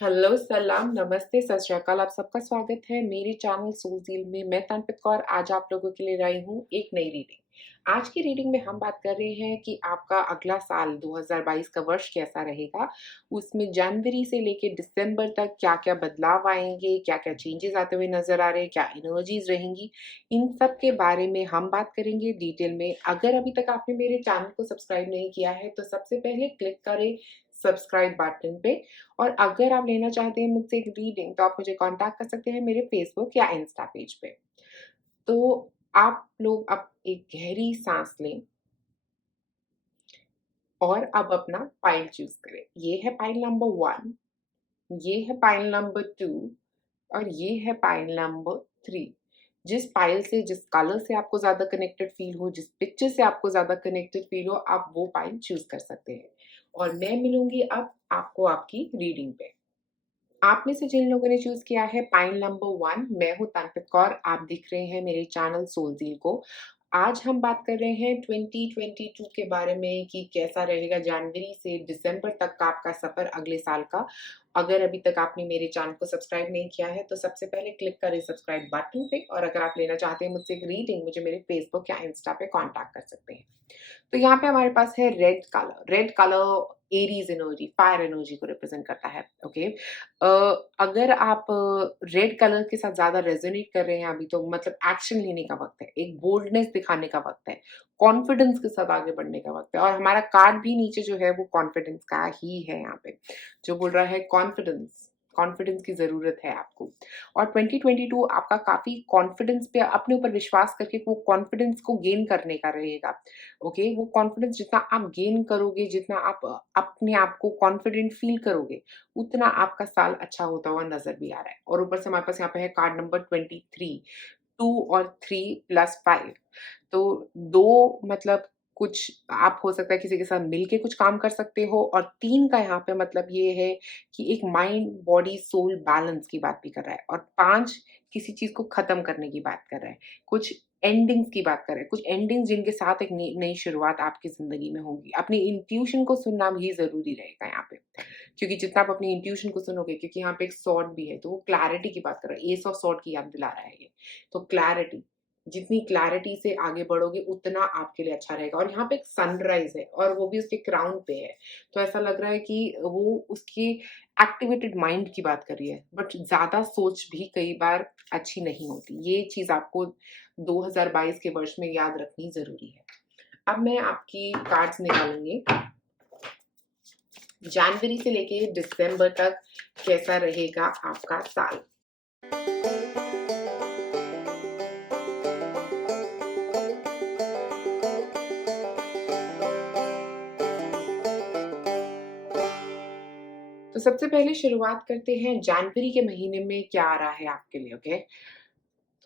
Hello, सलाम, नमस्ते, सत श्री अकाल। आप सबका स्वागत है मेरे चैनल सोलज़ील में। मैं तनप्रीत कौर आज आप लोगों के लिए लाई हूँ एक नई रीडिंग। आज की रीडिंग में हम बात कर रहे हैं कि आपका अगला साल 2022 का वर्ष कैसा रहेगा। उसमें जनवरी से लेके दिसंबर तक क्या-क्या बदलाव आएँगे, क्या-क्या चेंजेस आते हुए नज़र आ रहे हैं, क्या एनर्जीज़ रहेंगी, इन सब के बारे में हम बात करेंगे डिटेल में। अगर अभी तक आपने मेरे चैनल को सब्सक्राइब नहीं किया है, तो सबसे पहले क्लिक करें सब्सक्राइब बटन पे। और अगर आप लेना चाहते हैं मुझसे एक रीडिंग तो आप मुझे कॉन्टैक्ट कर सकते हैं मेरे फेसबुक या इंस्टा पेज पे। तो आप लोग अब एक गहरी सांस लें और अब अपना पाइल चूज करें। ये है पाइल नंबर 1, ये है पाइल नंबर 2 और ये है पाइल नंबर 3। जिस पाइल से, जिस कलर से आपको ज़्यादा कनेक्टेड फ़ील हो, जिस पिक्चर से आपको ज़्यादा कनेक्टेड फ़ील हो, आप वो पाइल चूज़ कर सकते हैं। और मैं मिलूँगी अब आपको आपकी रीडिंग पे। आप में से जिन लोगों ने चूज़ किया है पाइल नंबर 1, मैं हूँ तनप्रीत कौर, आप दिख रहे हैं मेरे चैनल सोलज़ील को। आज हम बात कर रहे हैं 2022 के बारे में कि कैसा रहेगा जनवरी से दिसंबर तक का आपका सफ़र अगले साल का। अगर अभी तक आपने मेरे चैनल को सब्सक्राइब नहीं किया है, तो सबसे पहले क्लिक करें सब्सक्राइब बटन पे। और अगर आप लेना चाहते हैं मुझसे एक रीडिंग, मुझे मेरे फेसबुक या इंस्टा पे कॉन्टैक्ट कर सकते हैं। तो यहाँ पे हमारे पास है red colour. Red colour Aries energy, fire energy को रिप्रेजेंट करता है। ओके, अगर आप रेड कलर के साथ ज्यादा रेजोनेट कर रहे हैं अभी, तो मतलब एक्शन लेने का वक्त है, एक बोल्डनेस दिखाने का वक्त है, कॉन्फिडेंस के साथ आगे बढ़ने का वक्त है। और हमारा कार्ड भी नीचे जो है वो कॉन्फिडेंस का ही है यहाँ पे, जो बोल रहा है कॉन्फिडेंस। कॉन्फिडेंस की ज़रूरत है आपको। और 2022 आपका काफ़ी कॉन्फिडेंस पे, अपने ऊपर विश्वास करके वो कॉन्फिडेंस को गेन करने का रहेगा। ओके, वो कॉन्फिडेंस जितना आप गेन करोगे, जितना आप अपने आप को कॉन्फिडेंट फ़ील करोगे, उतना आपका साल अच्छा होता हुआ नज़र भी आ रहा है। और ऊपर से हमारे पास यहाँ पे है कार्ड नंबर 23, 2 और 3 प्लस 5। तो 2 मतलब कुछ आप हो सकता है किसी के साथ मिल के कुछ काम कर सकते हो, और 3 का यहाँ पे मतलब ये है कि एक माइंड, बॉडी, सोल बैलेंस की बात भी कर रहा है। और 5 किसी चीज़ को ख़त्म करने की बात कर रहा है। कुछ एंडिंग्स की बात कर रहा है। कुछ एंडिंग्स जिनके साथ एक नई नई शुरुआत आपकी ज़िंदगी में होगी। अपनी इंट्यूशन को सुनना भी ज़रूरी रहेगा यहाँ पे। क्योंकि जितना आप अपनी इंट्यूशन को सुनोगे, क्योंकि यहाँ पे एक सॉर्ड भी है, तो वो क्लैरिटी की बात कर रहा है। एस ऑफ सॉर्ड की याद दिला रहा है ये। तो क्लैरिटी, जितनी क्लैरिटी से आगे बढ़ोगे उतना आपके लिए अच्छा रहेगा। और यहाँ पे एक सनराइज़ है और वो भी उसके क्राउन पे है। तो ऐसा लग रहा है कि वो उसकी एक्टिवेटेड माइंड की बात कर रही है। बट ज़्यादा सोच भी कई बार अच्छी नहीं होती। ये चीज़ आपको 2022 के वर्ष में याद रखनी ज़रूरी है। अब मैं आपकी कार्ड्स निकालूँगी। जनवरी से लेके दिसंबर तक कैसा रहेगा आपका साल। तो सबसे पहले शुरुआत करते हैं जनवरी के महीने में क्या आ रहा है आपके लिए। ओके,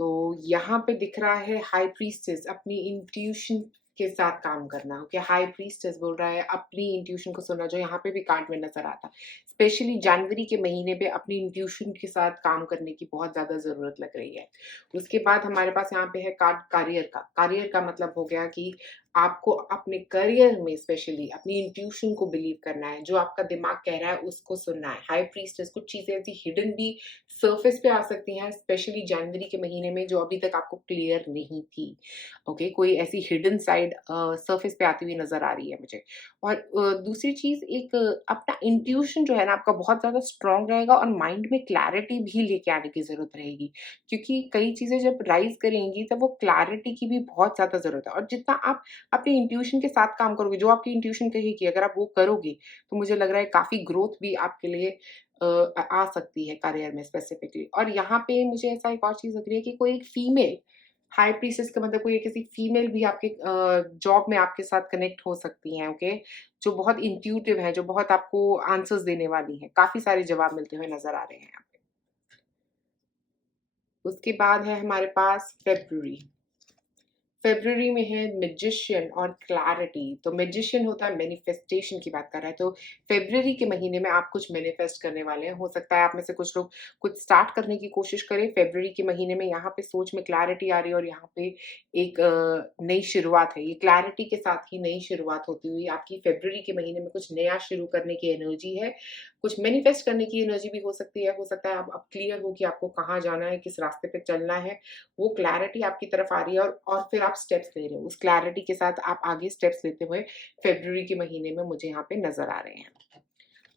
तो यहाँ पे दिख रहा है हाई प्रीस्टेस, अपनी इंट्यूशन के साथ काम करना। ओके, हाई प्रीस्टेस बोल रहा है अपनी इंट्यूशन को सुनना, जो यहाँ पे भी कार्ड में नजर आता। स्पेशली जनवरी के महीने पे अपनी इंट्यूशन के साथ काम करने की बहुत ज्यादा जरूरत लग रही है। उसके बाद हमारे पास यहाँ पे है कार्ड करियर का। करियर का मतलब हो गया कि आपको अपने करियर में स्पेशली अपनी इंट्यूशन को बिलीव करना है। जो आपका दिमाग कह रहा है उसको सुनना है। हाई प्रीस्टेस, कुछ चीजें ऐसी हिडन भी सरफेस पे आ सकती हैं, स्पेशली जनवरी के महीने में, जो अभी तक आपको क्लियर नहीं थी। ओके, कोई ऐसी हिडन साइड सरफेस पे आती हुई नजर आ रही है मुझे। और दूसरी चीज, एक अपना इंट्यूशन जो है ना आपका बहुत ज्यादा स्ट्रांग रहेगा, और माइंड में क्लैरिटी भी लेके आने की जरूरत रहेगी। क्योंकि कई चीजें जब राइज करेंगी तब वो क्लैरिटी की भी बहुत ज्यादा जरूरत है। और जितना आप अपने इंट्यूशन के साथ काम करोगे, जो आपकी इंट्यूशन कहेगी, अगर आप वो करोगे, तो मुझे लग रहा है काफी ग्रोथ भी आपके लिए आ सकती है करियर में स्पेसिफिकली। और यहाँ पे मुझे ऐसा एक और चीज़ लग रही है कि कोई एक फीमेल हाई प्रीस्टेस का मतलब कोई एक ऐसी फीमेल भी आपके जॉब में आपके साथ कनेक्ट हो सकती हैं। ओके, जो बहुत इंट्यूटिव है, जो बहुत आपको आंसर्स देने वाली हैं। काफ़ी सारे जवाब मिलते हुए नज़र आ रहे हैं यहाँ पे। उसके बाद है हमारे पास फ़ेब्रुअरी। फ़रवरी में है मैजिशियन और क्लैरिटी। तो मैजिशियन होता है मैनिफेस्टेशन की बात कर रहा है। तो फ़रवरी के महीने में आप कुछ मैनिफेस्ट करने वाले हैं। हो सकता है आप में से कुछ लोग कुछ स्टार्ट करने की कोशिश करें फ़रवरी के महीने में। यहाँ पे सोच में क्लैरिटी आ रही है, और यहाँ पे एक नई शुरुआत है। ये क्लैरिटी के साथ ही नई शुरुआत होती हुई आपकी फ़रवरी के महीने में कुछ नया शुरू करने की एनर्जी है। कुछ मैनिफेस्ट करने की एनर्जी भी हो सकती है, हो सकता है आप क्लियर हो कि आपको कहाँ जाना है, किस रास्ते पे चलना है, वो क्लैरिटी आपकी तरफ आ रही है और फिर आप स्टेप्स ले रहे हो। उस क्लैरिटी के साथ आप आगे स्टेप्स लेते हुए फ़रवरी के महीने में मुझे यहाँ पे नज़र आ रहे हैं।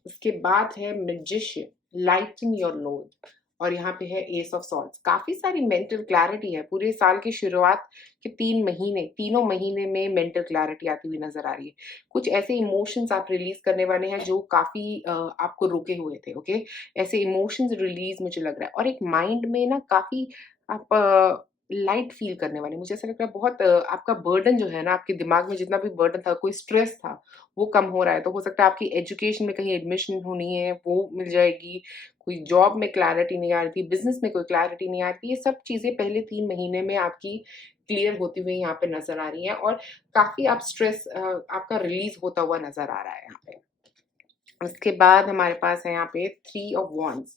उसके बाद है मैजिशियन, लाइटन योर लोड, और यहाँ पे है एस ऑफ सॉर्ड्स। काफ़ी सारी मेंटल क्लैरिटी है। पूरे साल की शुरुआत के 3 महीने, तीनों महीने में मेंटल क्लैरिटी आती हुई नज़र आ रही है। कुछ ऐसे इमोशंस आप रिलीज़ करने वाले हैं जो काफ़ी आपको रोके हुए थे, ओके? ऐसे इमोशंस रिलीज़ मुझे लग रहा है, और एक माइंड में ना काफ़ी आप लाइट फ़ील करने वाले हैं। मुझे ऐसा लग रहा है बहुत आपका बर्डन जो है ना, आपके दिमाग में जितना भी बर्डन था, कोई स्ट्रेस था, वो कम हो रहा है। तो हो सकता है आपकी एजुकेशन में कहीं एडमिशन होनी है, वो मिल जाएगी। कोई जॉब में क्लैरिटी नहीं आ रही थी, बिज़नेस में कोई क्लैरिटी नहीं आ रही थी। ये सब चीज़ें पहले 3 महीने में आपकी क्लियर होती हुई यहाँ पे नज़र आ रही हैं, और काफ़ी आप स्ट्रेस आपका रिलीज़ होता हुआ नज़र आ रहा है यहाँ पे। उसके बाद हमारे पास है यहाँ पे 3 ऑफ वांड्स,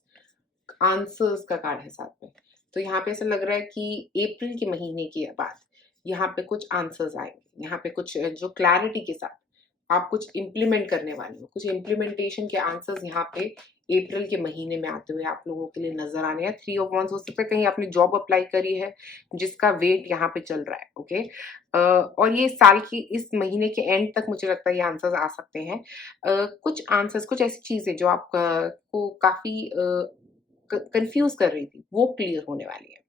आंसर्स का कार्ड है साथ में। तो यहाँ पे ऐसा लग रहा है कि अप्रैल के महीने के बाद यहाँ पे कुछ आंसर्स आएँगे। यहाँ पे कुछ जो क्लैरिटी के साथ आप कुछ इम्प्लीमेंट करने वाले हो। कुछ इम्प्लीमेंटेशन के आंसर्स यहाँ पे अप्रैल के महीने में आते हुए आप लोगों के लिए नज़र आने हैं। 3 ऑफ वांड्स, हो सकता है कहीं आपने जॉब अप्लाई करी है, जिसका वेट यहाँ पे चल रहा है, ओके? और ये साल की इस महीने के एंड तक मुझे लगता है ये आंसर्स आ सकते हैं। कुछ आंसर्स, कुछ ऐसी चीज़ें जो आप को काफ़ी कंफ्यूज कर रही थी, वो क्लियर होने वाली है।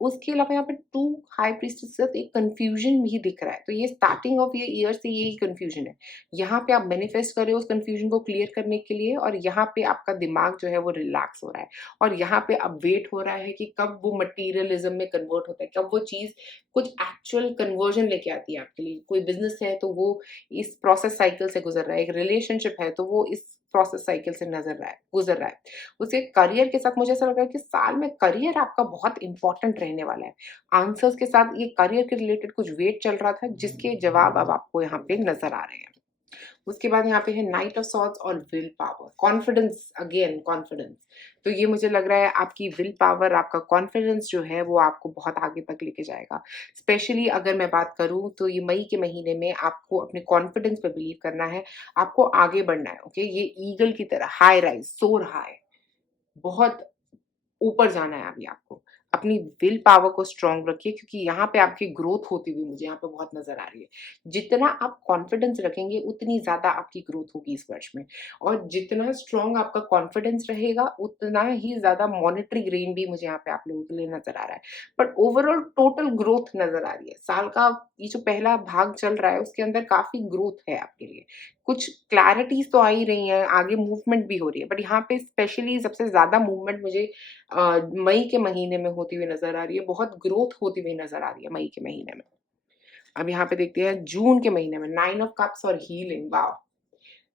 उसके अलावा यहाँ पे 2 हाई प्रीस्टेस के साथ एक कंफ्यूजन भी दिख रहा है। तो ये स्टार्टिंग ऑफ ये ईयर से यही कंफ्यूजन है। यहाँ पे आप मैनिफेस्ट कर रहे हो उस कंफ्यूजन को क्लियर करने के लिए, और यहाँ पे आपका दिमाग जो है वो रिलैक्स हो रहा है, और यहाँ पे अब वेट हो रहा है कि कब वो मटेरियलिज्म में कन्वर्ट होता है, कब वो चीज़ कुछ एक्चुअल कन्वर्जन लेके आती है आपके लिए। कोई बिज़नेस है तो वो इस प्रोसेस साइकिल से गुज़र रहा है, एक रिलेशनशिप है तो वो इस प्रोसेस साइकिल से गुज़र रहा है। उसके करियर के साथ मुझे ऐसा लग रहा है कि साल में करियर आपका बहुत इम्पोर्टेंट रहने वाला है। आंसर्स के साथ ये करियर के रिलेटेड कुछ वेट चल रहा था, जिसके जवाब अब आपको यहाँ पे नज़र आ रहे हैं। उसके बाद यहाँ पे है नाइट ऑफ सॉर्ड्स और will power, confidence, again confidence. तो ये मुझे लग रहा है आपकी विल पावर, आपका कॉन्फिडेंस जो है वो आपको बहुत आगे तक लेके जाएगा। स्पेशली अगर मैं बात करूँ तो ये मई के महीने में आपको अपने कॉन्फिडेंस पे बिलीव करना है, आपको आगे बढ़ना है, ओके? ये ईगल की तरह हाई राइज़, सोर हाई, बहुत ऊपर जाना है अभी आपको। अपनी विल पावर को स्ट्रॉन्ग रखिए, क्योंकि यहाँ पे आपकी ग्रोथ होती हुई मुझे यहाँ पे बहुत नज़र आ रही है। जितना आप कॉन्फिडेंस रखेंगे, उतनी ज़्यादा आपकी ग्रोथ होगी इस वर्ष में, और जितना स्ट्रॉन्ग आपका कॉन्फिडेंस रहेगा, उतना ही ज़्यादा मॉनेटरी गेन भी मुझे यहाँ पे आप लोगों के लिए नज़र आ रहा है। बट ओवरऑल टोटल ग्रोथ नज़र आ रही है। साल का ये जो पहला भाग चल रहा है, उसके अंदर काफ़ी ग्रोथ है आपके लिए। कुछ क्लैरिटीज़ तो आ ही रही हैं, आगे मूवमेंट भी हो रही है, बट यहाँ पे स्पेशली सबसे ज़्यादा मूवमेंट मुझे मई के महीने में होती हुई नज़र आ रही है, बहुत ग्रोथ होती हुई नज़र आ रही है मई के महीने में। अब यहाँ पे देखते हैं जून के महीने में 9 ऑफ कप्स और हीलिंग, वाओ!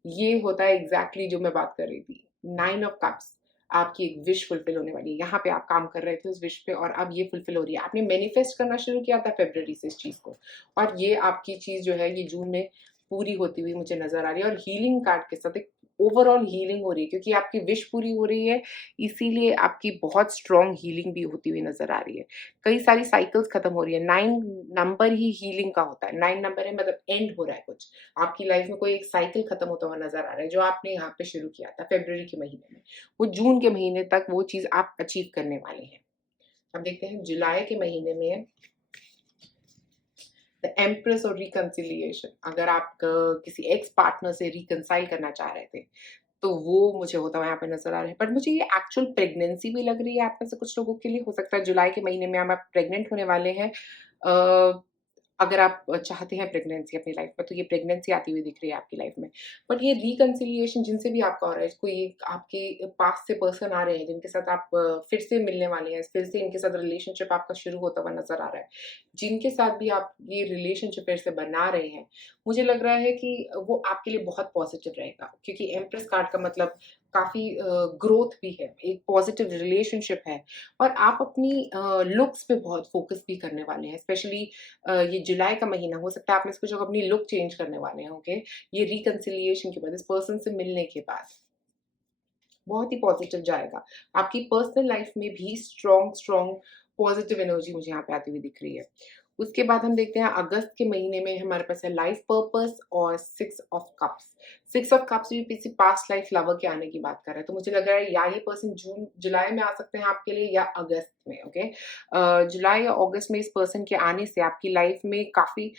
ये होता है एग्ज़ैक्टली जो मैं बात कर रही थी। 9 ऑफ कप्स, आपकी एक विश फुलफिल होने वाली है। यहाँ पे आप काम कर रहे थे उस विश पे, और अब ये फुलफिल हो रही है। आपने मैनिफेस्ट करना शुरू किया था फ़रवरी से इस चीज़ को, और ये आपकी चीज़ जो है ये जून में पूरी होती हुई मुझे नज़र आ रही है, और हीलिंग कार्ड के साथ एक ओवरऑल हीलिंग हो रही है, क्योंकि आपकी विश पूरी हो रही है, इसीलिए आपकी बहुत स्ट्रॉन्ग हीलिंग भी होती हुई नज़र आ रही है। कई सारी साइकिल्स खत्म हो रही है। 9 नंबर ही हीलिंग का होता है। 9 नंबर है मतलब एंड हो रहा है कुछ। आपकी लाइफ में कोई एक साइकिल खत्म होता हुआ नज़र आ रहा है, जो आपने यहाँ पे शुरू किया था फ़रवरी के महीने में। वो जून के महीने तक वो चीज़ आप अचीव करने वाले हैं। अब देखते हैं जुलाई के महीने में द एम्प्रेस और रिकन्सिलिएशन। अगर आप किसी एक्स पार्टनर से रिकंसाइल करना चाह रहे थे, तो वो मुझे होता हुआ यहाँ पे नज़र आ रहा है। बट मुझे ये एक्चुअल प्रेगनेंसी भी लग रही है आप में से कुछ लोगों के लिए। हो सकता है जुलाई के महीने में आप प्रेग्नेंट होने वाले हैं। अ, अगर आप चाहते हैं प्रेगनेंसी अपनी लाइफ में, तो ये प्रेगनेंसी आती हुई दिख रही है आपकी लाइफ में। बट ये रिकन्सिलिएशन जिनसे भी आपका हो रहा है, कोई एक आपके पास से पर्सन आ रहे हैं जिनके साथ आप फिर से मिलने वाले हैं, फिर से इनके साथ रिलेशनशिप आपका शुरू होता हुआ नज़र आ रहा है। जिनके साथ भी आप ये रिलेशनशिप फिर से बना रहे हैं, मुझे लग रहा है कि वो आपके लिए बहुत पॉज़िटिव रहेगा, क्योंकि एम्प्रेस कार्ड का मतलब काफ़ी ग्रोथ भी है, एक पॉज़िटिव रिलेशनशिप है, और आप अपनी लुक्स पे बहुत फ़ोकस भी करने वाले हैं। स्पेशली ये जुलाई का महीना, हो सकता है आप में से कुछ लोग अपनी लुक चेंज करने वाले हैं, ओके? ये रिकन्सिलिएशन के बाद, इस पर्सन से मिलने के बाद, बहुत ही पॉज़िटिव जाएगा। आपकी पर्सनल लाइफ़ में भी स्ट्रॉन्ग पॉज़िटिव एनर्जी मुझे यहाँ पे आती हुई दिख रही है। उसके बाद हम देखते हैं अगस्त के महीने में हमारे पास है लाइफ पर्पस और 6 ऑफ कप्स। 6 ऑफ कप्स भी किसी पास्ट लाइफ लवर के आने की बात कर रहा है, तो मुझे लग रहा है या ये पर्सन जून जुलाई में आ सकते हैं आपके लिए या अगस्त में। ओके, जुलाई या अगस्त में इस पर्सन के आने से आपकी लाइफ में काफ़ी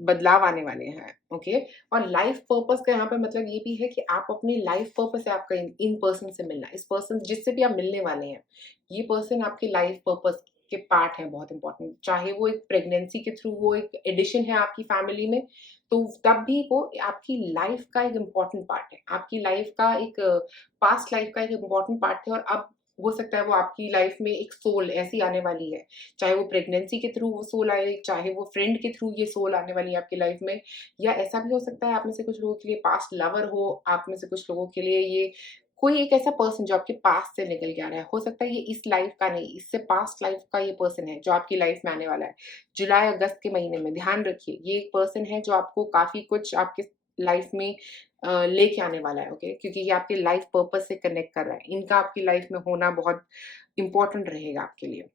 बदलाव आने वाले हैं। ओके, और लाइफ पर्पस का यहाँ पे मतलब ये भी है कि आप अपनी लाइफ पर्पस है आपका इन पर्सन से मिलना। इस पर्सन जिससे भी आप मिलने वाले हैं, ये पर्सन आपकी लाइफ पर्पस के पार्ट है, बहुत इंपॉर्टेंट। चाहे वो एक प्रेगनेंसी के थ्रू वो एक एडिशन है आपकी फैमिली में, तो तब भी वो आपकी लाइफ का एक इम्पॉर्टेंट पार्ट है, आपकी लाइफ का एक पास्ट लाइफ का एक इम्पॉर्टेंट पार्ट है। और अब हो सकता है वो आपकी लाइफ में एक सोल ऐसी आने वाली है, चाहे वो प्रेगनेंसी के थ्रू वो सोल आए, चाहे वो फ्रेंड के थ्रू ये सोल आने वाली है आपकी लाइफ में, या ऐसा भी हो सकता है आप में से कुछ लोगों के लिए पास्ट लवर हो, आप में से कुछ लोगों के लिए ये कोई एक ऐसा पर्सन जो आपके पास से निकल के आ रहा है। हो सकता है ये इस लाइफ का नहीं, इससे पास्ट लाइफ का ये पर्सन है जो आपकी लाइफ में आने वाला है जुलाई अगस्त के महीने में। ध्यान रखिए, ये एक पर्सन है जो आपको काफ़ी कुछ आपके लाइफ में लेके आने वाला है। ओके, क्योंकि ये आपके लाइफ पर्पस से कनेक्ट कर रहा है, इनका आपकी लाइफ में होना बहुत इंपॉर्टेंट रहेगा आपके लिए।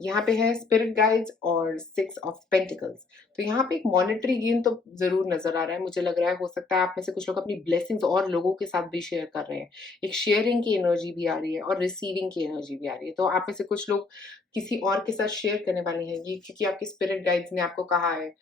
यहाँ पे है स्पिरिट गाइड्स और 6 ऑफ पेंटिकल्स। तो यहाँ पे एक मॉनेटरी गेन तो ज़रूर नज़र आ रहा है। मुझे लग रहा है हो सकता है आप में से कुछ लोग अपनी ब्लेसिंग्स और लोगों के साथ भी शेयर कर रहे हैं। एक शेयरिंग की एनर्जी भी आ रही है और रिसीविंग की एनर्जी भी आ रही है। तो आप में से कुछ लोग किसी और के साथ शेयर करने वाले हैं ये, क्योंकि आपके स्पिरिट गाइड्स ने आपको कहा है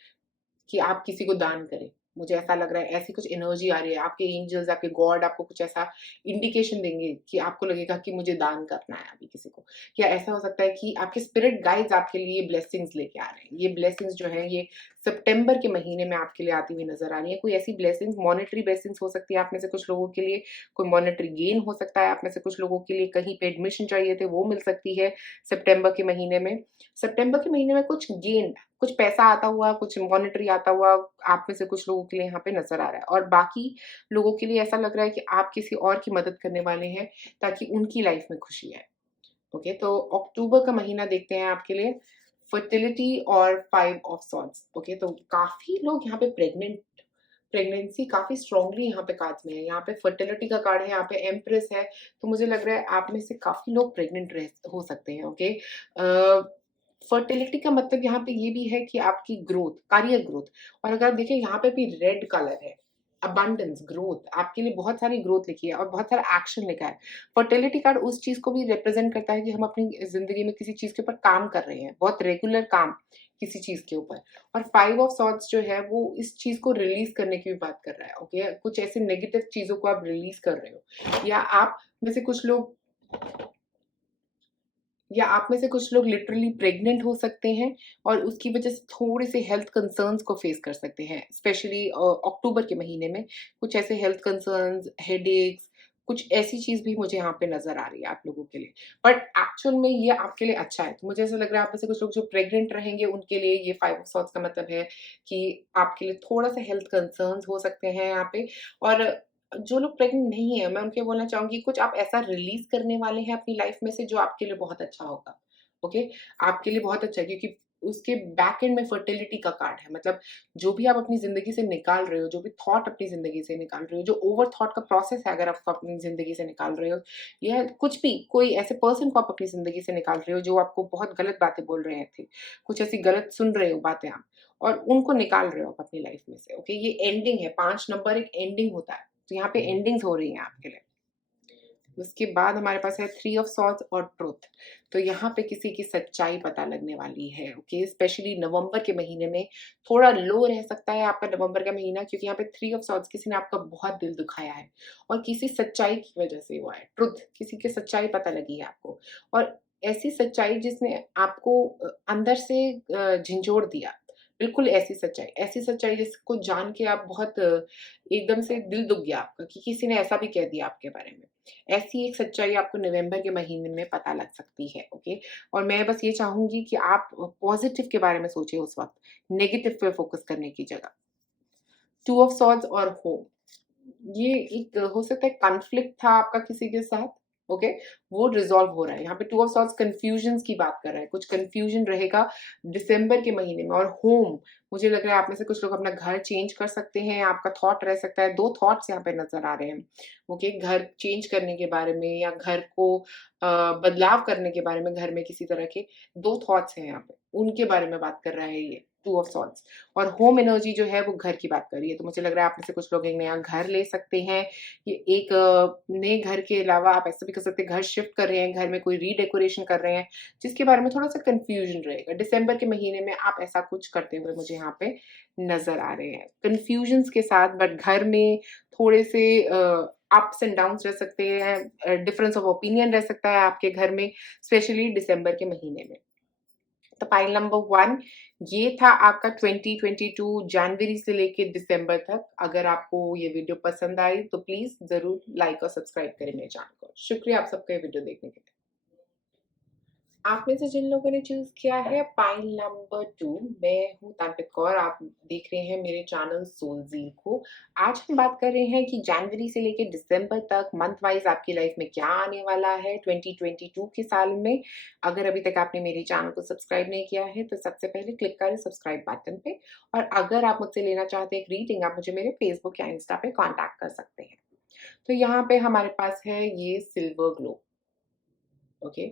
कि आप किसी को दान करें। मुझे ऐसा लग रहा है, ऐसी कुछ एनर्जी आ रही है। आपके एंजल्स, आपके गॉड आपको कुछ ऐसा इंडिकेशन देंगे कि आपको लगेगा कि मुझे दान करना है अभी किसी को। या ऐसा हो सकता है कि आपके स्पिरिट गाइड्स आपके लिए ब्लेसिंग्स लेके आ रहे हैं। ये ब्लेसिंग्स जो हैं ये सितंबर के महीने में आपके लिए आती हुई नज़र आ रही है। कोई ऐसी ब्लेसिंग्स, मॉनेटरी ब्लेसिंग्स हो सकती है आप में से कुछ लोगों के लिए, कोई मॉनेटरी गेन हो सकता है आप में से कुछ लोगों के लिए, कहीं पे एडमिशन चाहिए थे वो मिल सकती है सितंबर के महीने में। सितंबर के महीने में कुछ गेन, कुछ पैसा आता हुआ, कुछ मॉनेटरी आता हुआ आप में से कुछ लोगों के लिए यहाँ पे नज़र आ रहा है। और बाकी लोगों के लिए ऐसा लग रहा है कि आप किसी और की मदद करने वाले हैं ताकि उनकी लाइफ में खुशी आए। ओके, तो अक्टूबर का महीना देखते हैं आपके लिए फर्टिलिटी और 5 ऑफ सॉर्ड्स। ओके, तो काफ़ी लोग यहाँ पे प्रेगनेंसी काफ़ी स्ट्रांगली यहाँ पे कार्ड्स में है। यहाँ पे फर्टिलिटी का कार्ड है, यहाँ पे एम्प्रेस है, तो मुझे लग रहा है आप में से काफ़ी लोग प्रेग्नेंट रह हो सकते हैं। ओके, फर्टिलिटी का मतलब यहाँ पे ये भी है कि आपकी ग्रोथ, करियर ग्रोथ। और अगर आप देखें यहाँ पे भी रेड कलर है, अबंडेंस, ग्रोथ, आपके लिए बहुत सारी ग्रोथ लिखी है और बहुत सारा एक्शन लिखा है। फर्टिलिटी कार्ड उस चीज़ को भी रिप्रेजेंट करता है कि हम अपनी ज़िंदगी में किसी चीज़ के ऊपर काम कर रहे हैं, बहुत रेगुलर काम किसी चीज़ के ऊपर। और 5 ऑफ सॉर्ड्स जो है वो इस चीज़ को रिलीज़ करने की भी बात कर रहा है। ओके, कुछ ऐसे नेगेटिव चीज़ों को आप रिलीज़ कर रहे हो, या आप में से कुछ लोग लिटरली प्रेग्नेंट हो सकते हैं और उसकी वजह से थोड़े से हेल्थ कंसर्न्स को फेस कर सकते हैं, स्पेशली अक्टूबर के महीने में। कुछ ऐसे हेल्थ कंसर्न्स, हेडेक्स, कुछ ऐसी चीज़ भी मुझे यहाँ पे नज़र आ रही है आप लोगों के लिए। बट एक्चुअल में ये आपके लिए अच्छा है। तो मुझे ऐसा लग रहा है आप में से कुछ लोग जो प्रेग्नेंट रहेंगे उनके लिए ये 5 ऑफ सॉर्ड्स का मतलब है कि आपके लिए थोड़ा-सा हेल्थ कंसर्न्स हो सकते हैं यहाँ पे। और जो लोग प्रेग्नेंट नहीं है, मैं उनके बोलना चाहूँगी कुछ आप ऐसा रिलीज़ करने वाले हैं अपनी लाइफ़ में से जो आपके लिए बहुत अच्छा होगा। ओके? आपके लिए बहुत अच्छा है, क्योंकि उसके बैक एंड में फर्टिलिटी का कार्ड है। मतलब जो भी आप अपनी ज़िंदगी से निकाल रहे हो, जो भी थॉट अपनी ज़िंदगी से निकाल रहे हो, जो ओवर थॉट का प्रोसेस है अगर आप अपनी ज़िंदगी से निकाल रहे हो, या कुछ भी कोई ऐसे पर्सन को आप अपनी ज़िंदगी से निकाल रहे हो जो आपको बहुत गलत बातें बोल रहे थे, कुछ ऐसी गलत सुन रहे हो बातें आप और उनको निकाल रहे हो आप अपनी लाइफ़ में से। ओके? ये एंडिंग है, 5 नंबर एक एंडिंग होता है। तो यहाँ पे एंडिंग्स हो रही हैं आपके लिए। उसके बाद हमारे पास है 3 ऑफ सॉर्ड्स और ट्रुथ। तो यहाँ पे किसी की सच्चाई पता लगने वाली है। ओके, स्पेशली नवंबर के महीने में थोड़ा लो रह सकता है आपका नवंबर का महीना, क्योंकि यहाँ पे 3 ऑफ सॉर्ड्स किसी ने आपका बहुत दिल दुखाया है और किसी सच्चाई की वजह से हुआ है। ट्रुथ, किसी की सच्चाई पता लगी है आपको, और ऐसी सच्चाई जिसने आपको अंदर से झिंझोड़ दिया। बिल्कुल ऐसी सच्चाई जिसको जान के आप बहुत एकदम से दिल दुख गया आपका कि किसी ने ऐसा भी कह दिया आपके बारे में। ऐसी एक सच्चाई आपको नवंबर के महीने में पता लग सकती है। ओके, और मैं बस ये चाहूँगी कि आप पॉज़िटिव के बारे में सोचिए उस वक़्त, नेगेटिव पे फ़ोकस करने की जगह। 2 ऑफ सॉर्ड्स और होप, ये एक हो सकता है कॉन्फ्लिक्ट था आपका किसी के साथ, ओके, वो रिजॉल्व हो रहा है। यहाँ पे टू ऑफ सॉर्ड्स कंफ्यूजन की बात कर रहा है, कुछ कंफ्यूजन रहेगा दिसंबर के महीने में। और होम, मुझे लग रहा है आप में से कुछ लोग अपना घर चेंज कर सकते हैं, आपका थॉट रह सकता है। दो थॉट्स यहाँ पे नजर आ रहे हैं। ओके, घर चेंज करने के बारे में या घर को बदलाव करने के बारे में, घर में किसी तरह के दो थॉट्स हैं यहाँ पे, उनके बारे में बात कर रहा है ये टू ऑफ सॉर्ड्स। और होम एनर्जी जो है वो घर की बात कर रही है। तो मुझे लग रहा है आप में से कुछ लोग एक नया घर ले सकते हैं। ये एक नए घर के अलावा आप ऐसा भी कर सकते हैं, घर शिफ्ट कर रहे हैं, घर में कोई रीडेकोरेशन कर रहे हैं, जिसके बारे में थोड़ा सा कंफ्यूजन रहेगा। दिसंबर के महीने में आप ऐसा कुछ करते हुए मुझे यहाँ पे नजर आ रहे हैं, कंफ्यूजन के साथ। बट घर में थोड़े से अप्स एंड डाउन्स रह सकते हैं, डिफरेंस ऑफ ओपिनियन रह सकता है आपके घर में, स्पेशली दिसंबर के महीने में। तो पाइल नंबर 1 ये था आपका 2022 जनवरी से लेके दिसंबर तक। अगर आपको ये वीडियो पसंद आई तो प्लीज जरूर लाइक और सब्सक्राइब करें मेरे चैनल को। शुक्रिया आप सबका ये वीडियो देखने के लिए। आप में से जिन लोगों ने चूज किया है पाइल नंबर 2, मैं हूँ तांत्रिक कौर, आप देख रहे हैं मेरे चैनल सोलजील को। आज हम बात कर रहे हैं कि जनवरी से लेकर दिसंबर तक मंथ वाइज आपकी लाइफ में क्या आने वाला है 2022 के साल में। अगर अभी तक आपने मेरे चैनल को सब्सक्राइब नहीं किया है तो सबसे पहले क्लिक करें सब्सक्राइब बटन पे। और अगर आप मुझसे लेना चाहते हैं एक रीडिंग, आप मुझे मेरे फेसबुक या इंस्टा पे कॉन्टैक्ट कर सकते हैं। तो यहाँ पे हमारे पास है ये silver glow. Okay,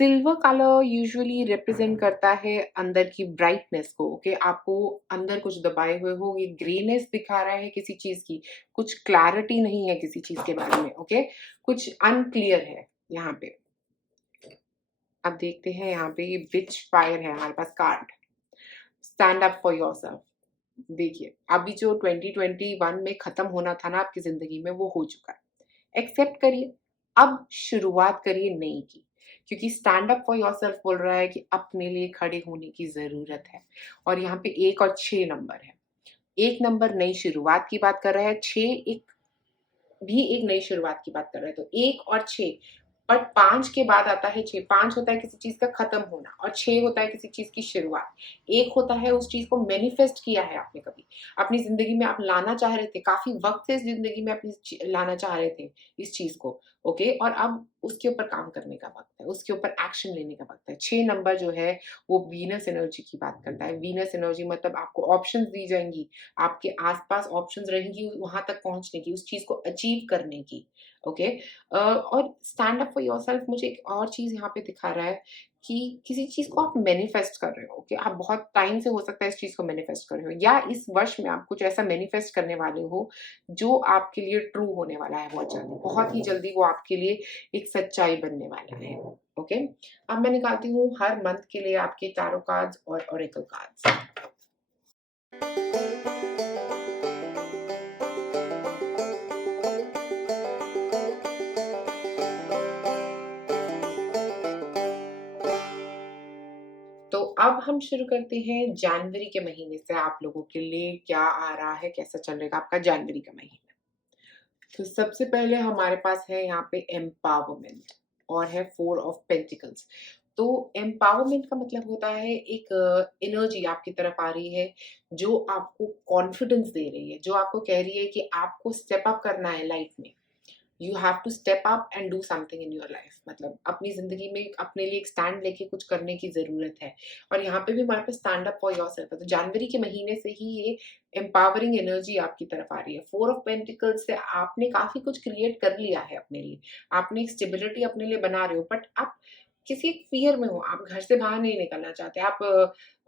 silver colour usually represent करता है अंदर की ब्राइटनेस को। ओके, आपको अंदर कुछ दबाए हुए हो, ये ग्रेनेस दिखा रहा है किसी चीज की, कुछ क्लैरिटी नहीं है किसी चीज के बारे में। ओके, कुछ अनक्लियर है यहाँ पे। अब देखते हैं यहाँ पे ये विच फायर है हमारे पास card, stand up for yourself. देखिए, अभी जो 2021 में खत्म होना था ना आपकी जिंदगी में, वो हो चुका है। एक्सेप्ट करिए, अब शुरुआत करिए नई की। क्योंकि स्टैंड अप फॉर योरसेल्फ बोल रहा है कि अपने लिए खड़े होने की जरूरत है। और यहाँ पे 1 और 6 नंबर है। 1 नंबर नई शुरुआत की बात कर रहा है, 6 एक नई शुरुआत की बात कर रहा है। तो 1 और 6, बट 5 के बाद आता है 6। 5 होता है किसी चीज का खत्म होना और 6 होता है किसी चीज की शुरुआत। 1 होता है उस चीज को मैनिफेस्ट किया है आपने कभी अपनी जिंदगी में, आप लाना चाह रहे थे, काफी वक्त से इस जिंदगी में अपनी लाना चाह रहे थे इस चीज को। ओके, और अब उसके ऊपर काम करने का वक्त है, उसके ऊपर एक्शन लेने का वक्त है। 6 नंबर जो है वो वीनस एनर्जी की बात करता है। वीनस एनर्जी मतलब आपको ऑप्शंस दी जाएंगी, आपके आसपास ऑप्शंस रहेंगी वहां तक पहुंचने की, उस चीज को अचीव करने की। ओके, और स्टैंड अप फॉर योरसेल्फ मुझे एक और चीज यहाँ पे दिखा रहा है कि किसी चीज को आप मैनिफेस्ट कर रहे हो। ओके, आप बहुत टाइम से हो सकता है इस चीज को मैनिफेस्ट कर रहे हो, या इस वर्ष में आप कुछ ऐसा मैनिफेस्ट करने वाले हो जो आपके लिए ट्रू होने वाला है बहुत ही जल्दी वो आपके लिए एक सच्चाई बनने वाला है। ओके, अब मैं निकालती हूँ हर मंथ के लिए आपके टैरो कार्ड्स और ओरेकल कार्ड्स। तो अब हम शुरू करते हैं जनवरी के महीने से, आप लोगों के लिए क्या आ रहा है, कैसा चल रहेगा आपका जनवरी का महीना। तो सबसे पहले हमारे पास है यहाँ पे एम्पावरमेंट और है 4 ऑफ पेंटिकल्स। तो एम्पावरमेंट का मतलब होता है एक एनर्जी आपकी तरफ आ रही है जो आपको कॉन्फिडेंस दे रही है, जो आपको कह रही है कि आपको स्टेप अप करना है लाइफ में। You have to step up and do something in your life. मतलब अपनी जिंदगी में अपने लिए एक स्टैंड लेके कुछ करने की जरूरत है। और यहाँ पे भी हमारे पास स्टैंड अप फॉर योरसेल्फ है। तो जनवरी के महीने से ही ये एम्पावरिंग एनर्जी आपकी तरफ आ रही है। 4 ऑफ पेंटिकल्स से आपने काफी कुछ क्रिएट कर लिया है अपने लिए, आपने एक स्टेबिलिटी अपने लिए बना रहे हो, बट आप किसी एक फियर में हो, आप घर से बाहर नहीं निकलना चाहते। आप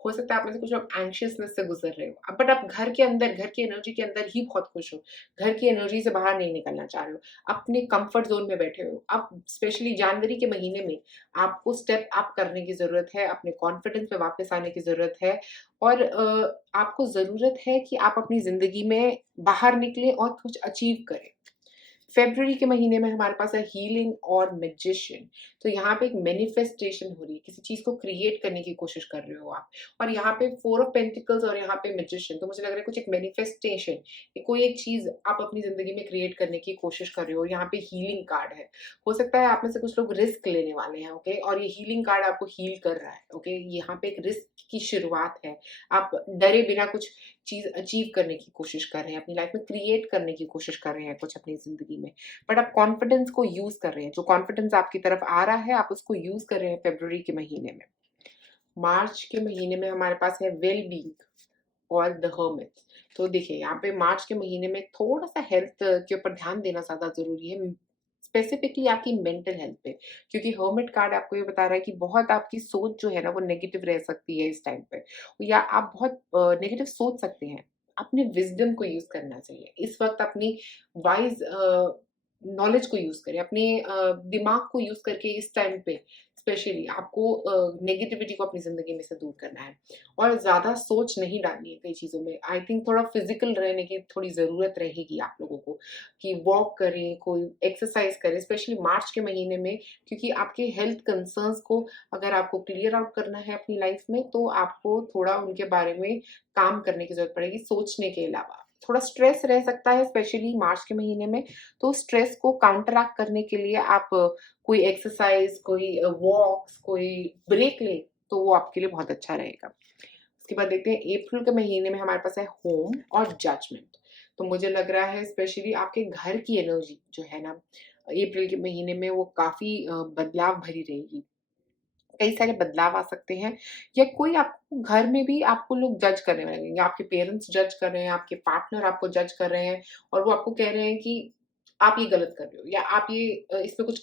हो सकता है आप में से कुछ लोग एंशियसनेस से गुजर रहे हो, बट आप घर के अंदर, घर की एनर्जी के अंदर ही बहुत खुश हो, घर की एनर्जी से बाहर नहीं निकलना चाह रहे हो, अपने कंफर्ट जोन में बैठे हो। अब स्पेशली जनवरी के महीने में आपको स्टेप अप करने की जरूरत है, अपने कॉन्फिडेंस पे वापस आने की जरूरत है। और आपको जरूरत है कि आप अपनी जिंदगी में बाहर निकलें और कुछ अचीव करें। फेब्रुअरी के महीने में हमारे पास है हीलिंग और मैजिशियन। तो यहाँ पे एक मैनिफेस्टेशन हो रही है, किसी चीज को क्रिएट करने की कोशिश कर रहे हो आप। और यहाँ पे 4 ऑफ पेंटिकल्स और यहाँ पे मैजिशियन, तो मुझे लग रहा है कुछ एक मैनिफेस्टेशन, कोई एक चीज आप अपनी जिंदगी में क्रिएट करने की कोशिश कर रहे हो। यहाँ पे हीलिंग कार्ड है, हो सकता है आप में से कुछ लोग रिस्क लेने वाले हैं। ओके, और ये हीलिंग कार्ड आपको हील कर रहा है। ओके, यहाँ पे एक रिस्क की शुरुआत है, आप डरे बिना कुछ चीज़ अचीव करने की कोशिश कर रहे हैं, अपनी लाइफ में क्रिएट करने की कोशिश कर रहे हैं कुछ अपनी ज़िंदगी में, बट आप कॉन्फिडेंस को यूज़ कर रहे हैं। जो कॉन्फिडेंस आपकी तरफ आ रहा है, आप उसको यूज़ कर रहे हैं फ़रवरी के महीने में। मार्च के महीने में हमारे पास है वेल बीइंग और द हर्मिट। तो देखिए, यहाँ पे मार्च के महीने में थोड़ा-सा हेल्थ के ऊपर ध्यान देना ज़्यादा ज़रूरी है, स्पेसिफिकली आपकी मेंटल हेल्थ पे। क्योंकि हर्मिट कार्ड आपको ये बता रहा है कि बहुत आपकी सोच जो है ना, वो नेगेटिव रह सकती है इस टाइम पे, या आप बहुत नेगेटिव सोच सकते हैं। अपने विज़डम को यूज़ करना चाहिए। इस वक़्त अपनी वाइज़ नॉलेज को यूज़ करें, अपने दिमाग को यूज़ करके इस टाइम पे स्पेशली आपको नेगेटिविटी को अपनी ज़िंदगी में से दूर करना है, और ज़्यादा सोच नहीं डालनी है कई चीज़ों में। आई थिंक थोड़ा फिज़िकल रहने की थोड़ी ज़रूरत रहेगी आप लोगों को, कि वॉक करें, कोई एक्सरसाइज़ करें, स्पेशली मार्च के महीने में, क्योंकि आपके हेल्थ कंसर्न्स को अगर आपको क्लियर आउट करना है अपनी लाइफ़ में, तो आपको थोड़ा उनके बारे में काम करने की ज़रूरत पड़ेगी, सोचने के अलावा। थोड़ा स्ट्रेस रह सकता है स्पेशली मार्च के महीने में, तो स्ट्रेस को काउंटरैक्ट करने के लिए आप कोई एक्सरसाइज़, कोई वॉक्स, कोई ब्रेक लें, तो वो आपके लिए बहुत अच्छा रहेगा। उसके बाद देखते हैं अप्रैल के महीने में हमारे पास है होम और जजमेंट। तो मुझे लग रहा है स्पेशली आपके घर की एनर्जी जो है ना, अप्रैल के महीने में वो काफ़ी बदलाव भरी रहेगी। कई सारे बदलाव आ सकते हैं, या कोई आपको घर में भी आपको लोग जज करने लगेंगे, आपके पेरेंट्स जज कर रहे हैं, आपके पार्टनर आपको जज कर रहे हैं, और वो आपको कह रहे हैं कि आप ये गलत कर रहे हो, या आप ये इसमें कुछ,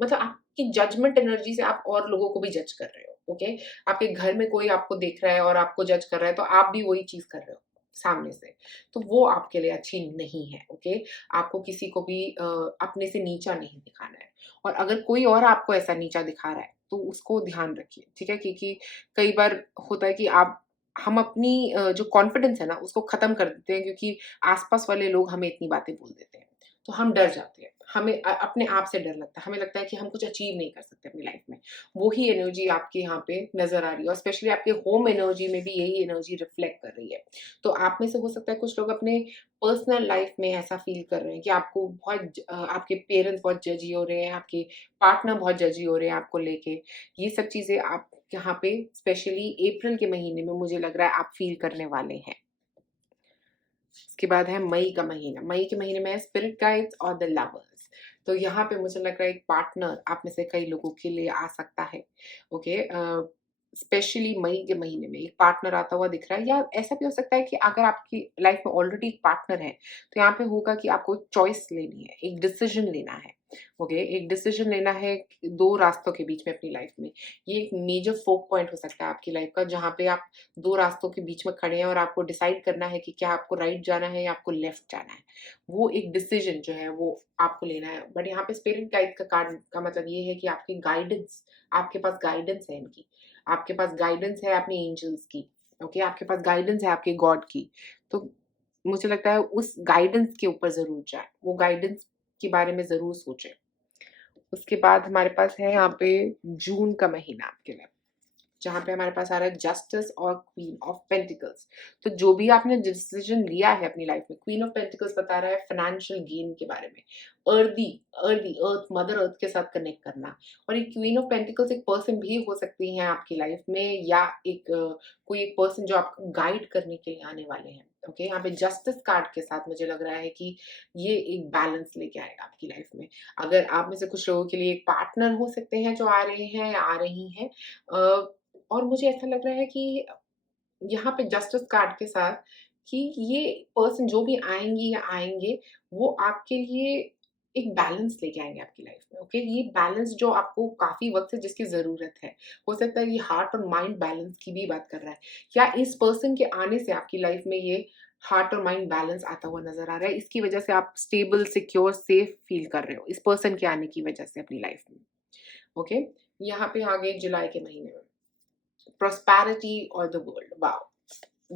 मतलब आपकी जजमेंट एनर्जी से आप और लोगों को भी जज कर रहे हो, ओके? आपके घर में कोई आपको देख रहा है और आपको जज कर रहा है, तो आप भी वही चीज़ कर रहे हो सामने से। तो वो आपके लिए अच्छी नहीं है, ओके? आपको किसी को भी अपने से नीचा नहीं दिखाना है, और अगर कोई और आपको ऐसा नीचा दिखा रहा है, तो उसको ध्यान रखिए, ठीक है? क्योंकि कई बार होता है कि हम अपनी जो कॉन्फिडेंस है ना, उसको ख़त्म कर देते हैं, क्योंकि आस-पास वाले लोग हमें इतनी बातें बोल देते हैं। तो हम डर जाते हैं। हमें अपने आप से डर लगता है। हमें लगता है कि हम कुछ अचीव नहीं कर सकते अपनी लाइफ़ में। वो ही एनर्जी आपके यहाँ पे नज़र आ रही है, और स्पेशली आपके होम एनर्जी में भी यही एनर्जी रिफ्लेक्ट कर रही है। तो आप में से हो सकता है कुछ लोग अपने पर्सनल लाइफ़ में ऐसा फ़ील कर रहे हैं कि आपको आपके पेरेंट्स बहुत जजी हो रहे हैं, आपके पार्टनर बहुत जजी हो रहे हैं आपको लेके। ये सब चीज़ें आप यहाँ पे स्पेशली अप्रैल के महीने में मुझे लग रहा है आप फ़ील करने वाले हैं। उसके बाद है मई का महीना। मई के महीने में है स्पिरिट गाइड्स और द लवर्स। तो यहाँ पे मुझे लग रहा है एक पार्टनर आप में से कई लोगों के लिए आ सकता है। ओके, स्पेशली मई के महीने में एक पार्टनर आता हुआ दिख रहा है, या ऐसा भी हो सकता है कि अगर आपकी लाइफ में ऑलरेडी एक पार्टनर है, तो यहाँ पे होगा कि आपको एक चॉइस लेनी है, एक डिसीजन लेना है। ओके, एक डिसीजन लेना है 2 रास्तों के बीच में अपनी लाइफ में। ये एक मेजर फोक पॉइंट हो सकता है आपकी लाइफ का, जहाँ पे आप 2 रास्तों के बीच में खड़े हैं और आपको डिसाइड करना है कि क्या आपको राइट जाना है या आपको लेफ्ट जाना है। वो एक डिसीजन जो है वो आपको लेना है। बट यहाँ पे स्पिरिट गाइड का कार्ड का मतलब ये है कि आपकी गाइडेंस, आपके पास गाइडेंस है इनकी। आपके पास गाइडेंस है अपने एंजल्स की, ओके? आपके पास गाइडेंस है आपके गॉड की। तो मुझे लगता है उस गाइडेंस के ऊपर ज़रूर जाएँ। वो गाइडेंस के बारे में ज़रूर सोचें। उसके बाद हमारे पास है यहाँ पे जून का महीना आपके लिए, जहाँ पे हमारे पास आ रहा है जस्टिस और क्वीन ऑफ पेंटिकल्स। तो जो भी आपने डिसीजन लिया है अपनी लाइफ में, क्वीन ऑफ पेंटिकल्स बता रहा है फाइनेंशियल गेन के बारे में, अर्दी अर्दी अर्थ, मदर अर्थ के साथ कनेक्ट करना। और ये क्वीन ऑफ पेंटिकल्स एक पर्सन भी हो सकती हैं आपकी लाइफ में, या एक कोई एक पर्सन जो आपको गाइड करने के लिए आने वाले हैं। ओके, यहाँ पे जस्टिस कार्ड के साथ मुझे लग रहा है कि ये एक बैलेंस लेके आएगा आपकी लाइफ में। अगर आप में से कुछ लोगों के लिए एक पार्टनर हो सकते हैं जो आ रहे हैं या आ रही हैं, और मुझे ऐसा लग रहा है कि यहाँ पे जस्टिस कार्ड के साथ, कि ये पर्सन जो भी आएँगी या आएँगे, वो आपके लिए एक बैलेंस लेके आएँगे आपकी लाइफ में, ओके? ये बैलेंस जो आपको काफ़ी वक़्त से जिसकी ज़रूरत है। हो सकता है ये हार्ट और माइंड बैलेंस की भी बात कर रहा है, या इस पर्सन के आने से आपकी लाइफ में ये हार्ट और माइंड बैलेंस आता हुआ नज़र आ रहा है। इसकी वज़ह से आप स्टेबल, सिक्योर, सेफ फ़ील कर रहे हो, इस पर्सन के आने की वज़ह से अपनी लाइफ में, ओके? यहाँ पे आ गए जुलाई के महीने में। प्रॉस्पेरिटी और द वर्ल्ड, वाओ!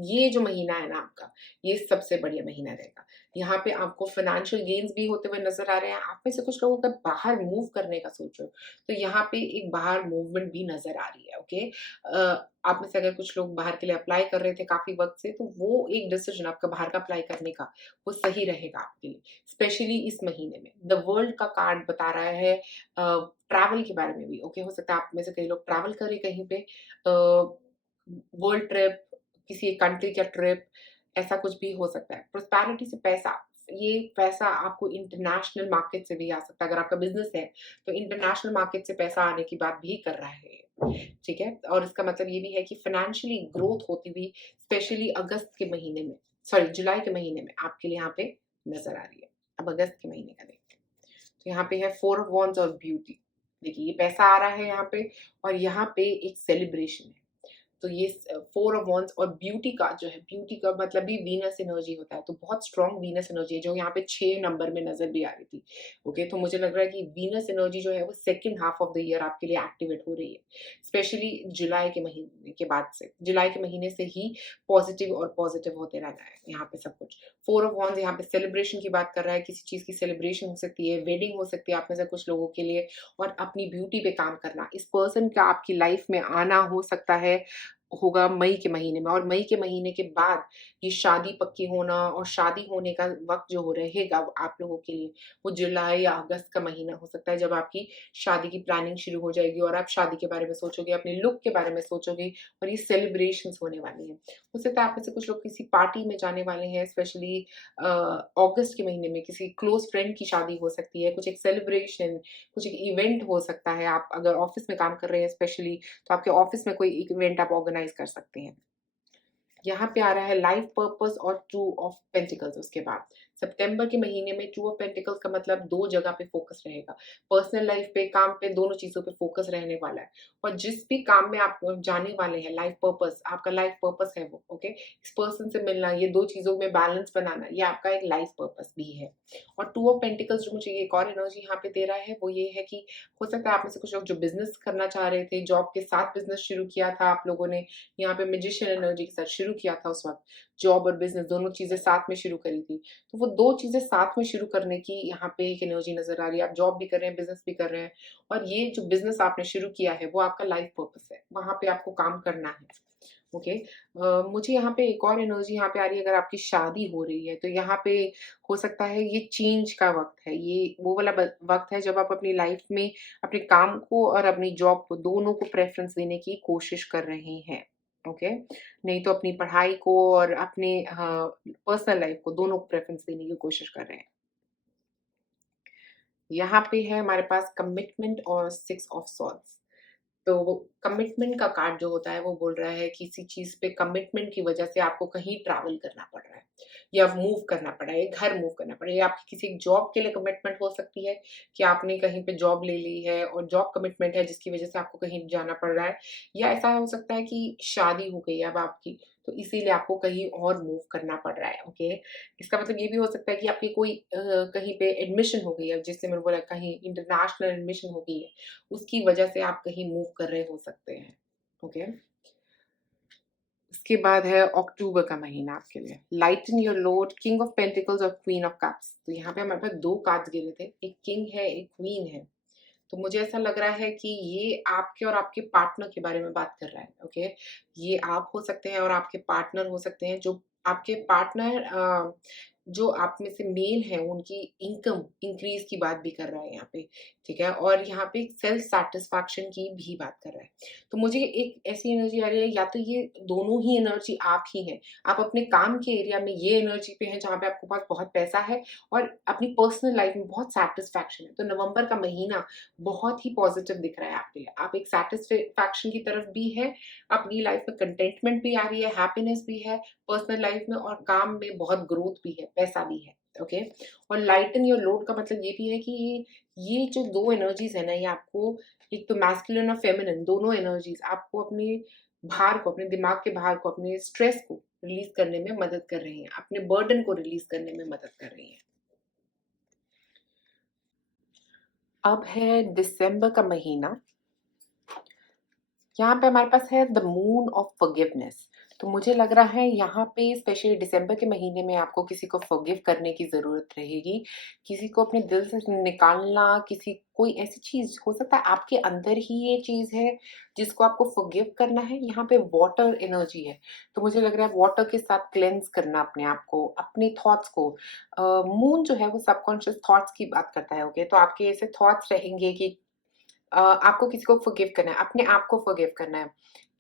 ये जो महीना है ना आपका, ये सबसे बढ़िया महीना रहेगा। यहाँ पे आपको फाइनेंशियल गेन्स भी होते हुए नज़र आ रहे हैं। आप में से कुछ लोग अगर बाहर मूव करने का सोच रहे हो, तो यहाँ पे एक बाहर मूवमेंट भी नज़र आ रही है, ओके? आप में से अगर कुछ लोग बाहर के लिए अप्लाई कर रहे थे काफ़ी वक़्त से, तो वो एक डिसीज़न आपका बाहर का अप्लाई करने का, वो सही रहेगा आपके लिए, स्पेशली इस महीने में। द वर्ल्ड का कार्ड बता रहा है ट्रैवल के बारे में भी, ओके? हो सकता है आप में से कई लोग ट्रैवल करें कहीं पे, वर्ल्ड ट्रिप, किसी एक कंट्री का ट्रिप, ऐसा कुछ भी हो सकता है। प्रोस्पेरिटी से पैसा, ये पैसा आपको इंटरनेशनल मार्केट से भी आ सकता है। अगर आपका बिज़नेस है, तो इंटरनेशनल मार्केट से पैसा आने की बात भी कर रहा है ये, ठीक है? और इसका मतलब ये भी है कि फाइनेंशियली ग्रोथ होती हुई स्पेशली अगस्त के महीने में, सॉरी जुलाई के महीने में आपके लिए यहाँ पे नज़र आ रही है। अब अगस्त के महीने का देखते हैं। तो यहाँ पे है 4 ऑफ वांड्स और ब्यूटी। देखिए ये पैसा आ रहा है यहाँ पे, और यहाँ पे एक सेलिब्रेशन है। तो ये 4 ऑफ वांड्स और ब्यूटी का जो है, ब्यूटी का मतलब भी वीनस एनर्जी होता है, तो बहुत स्ट्रॉन्ग वीनस एनर्जी है जो यहाँ पे 6 नंबर में नजर भी आ रही थी। ओके, तो मुझे लग रहा है कि वीनस एनर्जी जो है वो second half of the year आपके लिए एक्टिवेट हो रही है, स्पेशली जुलाई के महीने के बाद से। जुलाई के महीने से ही पॉजिटिव और पॉजिटिव होते रहता है यहाँ पे सब कुछ। 4 ऑफ वांड्स यहाँ पे सेलिब्रेशन की बात कर रहा है, किसी चीज की सेलिब्रेशन हो सकती है, वेडिंग हो सकती है आप में से कुछ लोगों के लिए, और अपनी ब्यूटी पे काम करना। इस पर्सन का आपकी लाइफ में आना हो सकता है, होगा मई के महीने में, और मई के महीने के बाद ये शादी पक्की होना और शादी होने का वक्त जो हो रहेगा आप लोगों के लिए, वो जुलाई या अगस्त का महीना हो सकता है, जब आपकी शादी की प्लानिंग शुरू हो जाएगी और आप शादी के बारे में सोचोगे, अपने लुक के बारे में सोचोगे, और ये सेलिब्रेशंस होने वाली हैं। हो सकता है आप में से कुछ लोग किसी पार्टी में जाने वाले हैं, स्पेशली अगस्त के महीने में किसी क्लोज फ्रेंड की शादी हो सकती है, कुछ एक सेलिब्रेशन, कुछ एक इवेंट हो सकता है। आप अगर ऑफिस में काम कर रहे हैं स्पेशली, तो आपके ऑफिस में कोई इवेंट आप ऑर्गेनाइज कर सकते हैं। यहाँ पे आ रहा है लाइफ पर्पस और टू ऑफ पेंटिकल्स। उसके बाद सितंबर के महीने में टू ऑफ पेंटिकल्स का मतलब दो जगह पे फोकस रहेगा, पर्सनल लाइफ पे, काम पे, दोनों चीजों पे फोकस रहने वाला है। और जिस भी काम में आप जाने वाले हैं, लाइफ पर्पस, आपका लाइफ पर्पस है वो, ओके, इस पर्सन से मिलना, ये दो चीजों में बैलेंस बनाना, ये आपका एक लाइफ पर्पस भी है। और टू ऑफ पेंटिकल्स जो मुझे एक और एनर्जी यहाँ पे दे रहा है वो ये है कि हो सकता है आप में से कुछ लोग जो बिजनेस करना चाह रहे थे, जॉब के साथ बिजनेस शुरू किया था आप लोगों ने, यहाँ पे मैजिशियन एनर्जी के साथ शुरू किया था, उस वक्त जॉब और बिजनेस दोनों चीजें साथ में शुरू करी थी, तो वो दो चीजें साथ में शुरू करने की यहाँ पे एक एनर्जी नजर आ रही है। आप जॉब भी कर रहे हैं, बिजनेस भी कर रहे हैं, और ये जो बिजनेस आपने शुरू किया है वो आपका लाइफ पर्पस है, वहां पे आपको काम करना है। ओके, मुझे यहाँ पे एक और एनर्जी यहाँ पे आ रही है, अगर आपकी शादी हो रही है तो यहाँ पे हो सकता है ये चेंज का वक्त है, ये वो वाला वक्त है जब आप अपनी लाइफ में अपने काम को और अपनी जॉब को, दोनों को प्रेफरेंस देने की कोशिश कर रहे हैं। ओके, नहीं तो अपनी पढ़ाई को और अपने पर्सनल लाइफ को, दोनों को प्रेफरेंस देने की कोशिश कर रहे हैं। यहाँ पे है हमारे पास कमिटमेंट और 6 ऑफ सॉर्ड्स। तो वो कमिटमेंट का कार्ड जो होता है वो बोल रहा है किसी चीज पे कमिटमेंट की वजह से आपको कहीं ट्रैवल करना पड़ रहा है, या मूव करना पड़ा है, घर मूव करना पड़ा है, या आपकी किसी जॉब के लिए कमिटमेंट हो सकती है कि आपने कहीं पे जॉब ले ली है और जॉब कमिटमेंट है जिसकी वजह से आपको कहीं जाना पड़ रहा है, या ऐसा हो सकता है कि शादी हो गई है अब आपकी, तो इसीलिए आपको कहीं और मूव करना पड़ रहा है। ओके, इसका मतलब ये भी हो सकता है कि आपकी कोई कहीं पे एडमिशन हो गई है, जिससे मैंने बोला कहीं इंटरनेशनल एडमिशन हो गई है, उसकी वजह से आप कहीं मूव कर रहे हो सकते हैं। ओके, उसके बाद है अक्टूबर का महीना आपके लिए, lighten your load, king of pentacles और क्वीन ऑफ कप्स। तो यहाँ पे हमारे पास दो कार्ड्स गिरे थे, एक किंग है, एक क्वीन है। तो मुझे ऐसा लग रहा है कि ये आपके और आपके पार्टनर के बारे में बात कर रहा है। ओके, ये आप हो सकते हैं और आपके पार्टनर हो सकते हैं। जो आपके पार्टनर जो आप में से मेल है, उनकी इनकम इंक्रीज की बात भी कर रहा है यहाँ पे, ठीक है, और यहाँ पे सेल्फ सेटिस्फैक्शन की भी बात कर रहा है। तो मुझे एक ऐसी एनर्जी आ रही है, या तो ये दोनों ही एनर्जी आप ही हैं, आप अपने काम के एरिया में ये एनर्जी पे हैं जहाँ पे आपके पास बहुत पैसा है और अपनी पर्सनल लाइफ में बहुत सेटिस्फैक्शन है। तो नवंबर का महीना बहुत ही पॉजिटिव दिख रहा है आपके लिए, आप एक सेटिस्फैक्शन की तरफ भी है, अपनी लाइफ में कंटेंटमेंट भी आ रही है, हैप्पीनेस भी है पर्सनल लाइफ में, और काम में बहुत ग्रोथ भी है, पैसा भी है। ओके, और लाइटन योर लोड का मतलब ये भी है कि ये जो दो एनर्जीज है ना, ये आपको, एक तो मैस्कुलिन और फेमिनिन दोनों एनर्जीज आपको अपने भार को, अपने दिमाग के भार को, अपने स्ट्रेस को रिलीज करने में मदद कर रही हैं, अपने बर्डन को रिलीज करने में मदद कर रही हैं। अब है दिसंबर का महीना, यहाँ पे हमारे पास है द मून ऑफ फॉरगिवनेस। तो मुझे लग रहा है यहाँ पे स्पेशली दिसंबर के महीने में आपको किसी को फॉरगिव करने की ज़रूरत रहेगी, किसी को अपने दिल से निकालना, किसी कोई ऐसी चीज़ हो सकता है आपके अंदर ही ये चीज़ है जिसको आपको फॉरगिव करना है। यहाँ पे वाटर एनर्जी है, तो मुझे लग रहा है वाटर के साथ क्लेंस करना अपने आप को, अपने थॉट्स को। मून जो है वो सबकॉन्शियस थॉट्स की बात करता है। ओके, तो आपके ऐसे थॉट्स रहेंगे कि आपको किसी को फॉरगिव करना है, अपने आप को फॉरगिव करना है।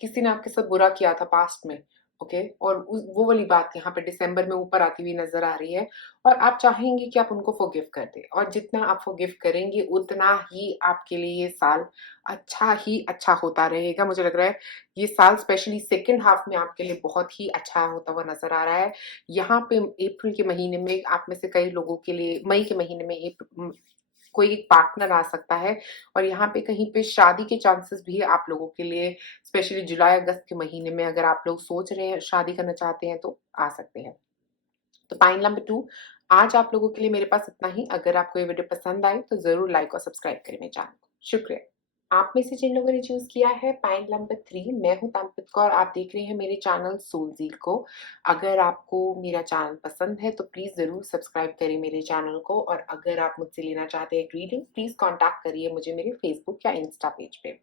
किसी ने आपके साथ बुरा किया था पास्ट में, ओके, और वो वाली बात यहाँ पे दिसंबर में ऊपर आती हुई नजर आ रही है, और आप चाहेंगे कि आप उनको फॉरगिव कर दें, और जितना आप फॉरगिव करेंगे उतना ही आपके लिए ये साल अच्छा ही अच्छा होता रहेगा। मुझे लग रहा है ये साल स्पेशली सेकेंड हाफ में आपके लिए बहुत ही अच्छा होता हुआ नजर आ रहा है। यहाँ पे अप्रैल के महीने में आप में से कई लोगों के लिए, मई के महीने में कोई एक पार्टनर आ सकता है, और यहाँ पे कहीं पे शादी के चांसेस भी आप लोगों के लिए, स्पेशली जुलाई अगस्त के महीने में अगर आप लोग सोच रहे हैं शादी करना चाहते हैं तो आ सकते हैं। तो पॉइंट नंबर 2, आज आप लोगों के लिए मेरे पास इतना ही। अगर आपको ये वीडियो पसंद आए तो जरूर लाइक और सब्सक्राइब करें मेरे चैनल को। शुक्रिया। आप में से जिन लोगों ने चूज किया है पॉइंट नंबर 3, मैं हूं तामपित कौर, आप देख रहे हैं मेरे चैनल सोलजील को। अगर आपको मेरा चैनल पसंद है तो प्लीज जरूर सब्सक्राइब करें मेरे चैनल को, और अगर आप मुझसे लेना चाहते हैं रीडिंग, प्लीज कांटेक्ट करिए मुझे मेरे फेसबुक या इंस्टा पेज पे।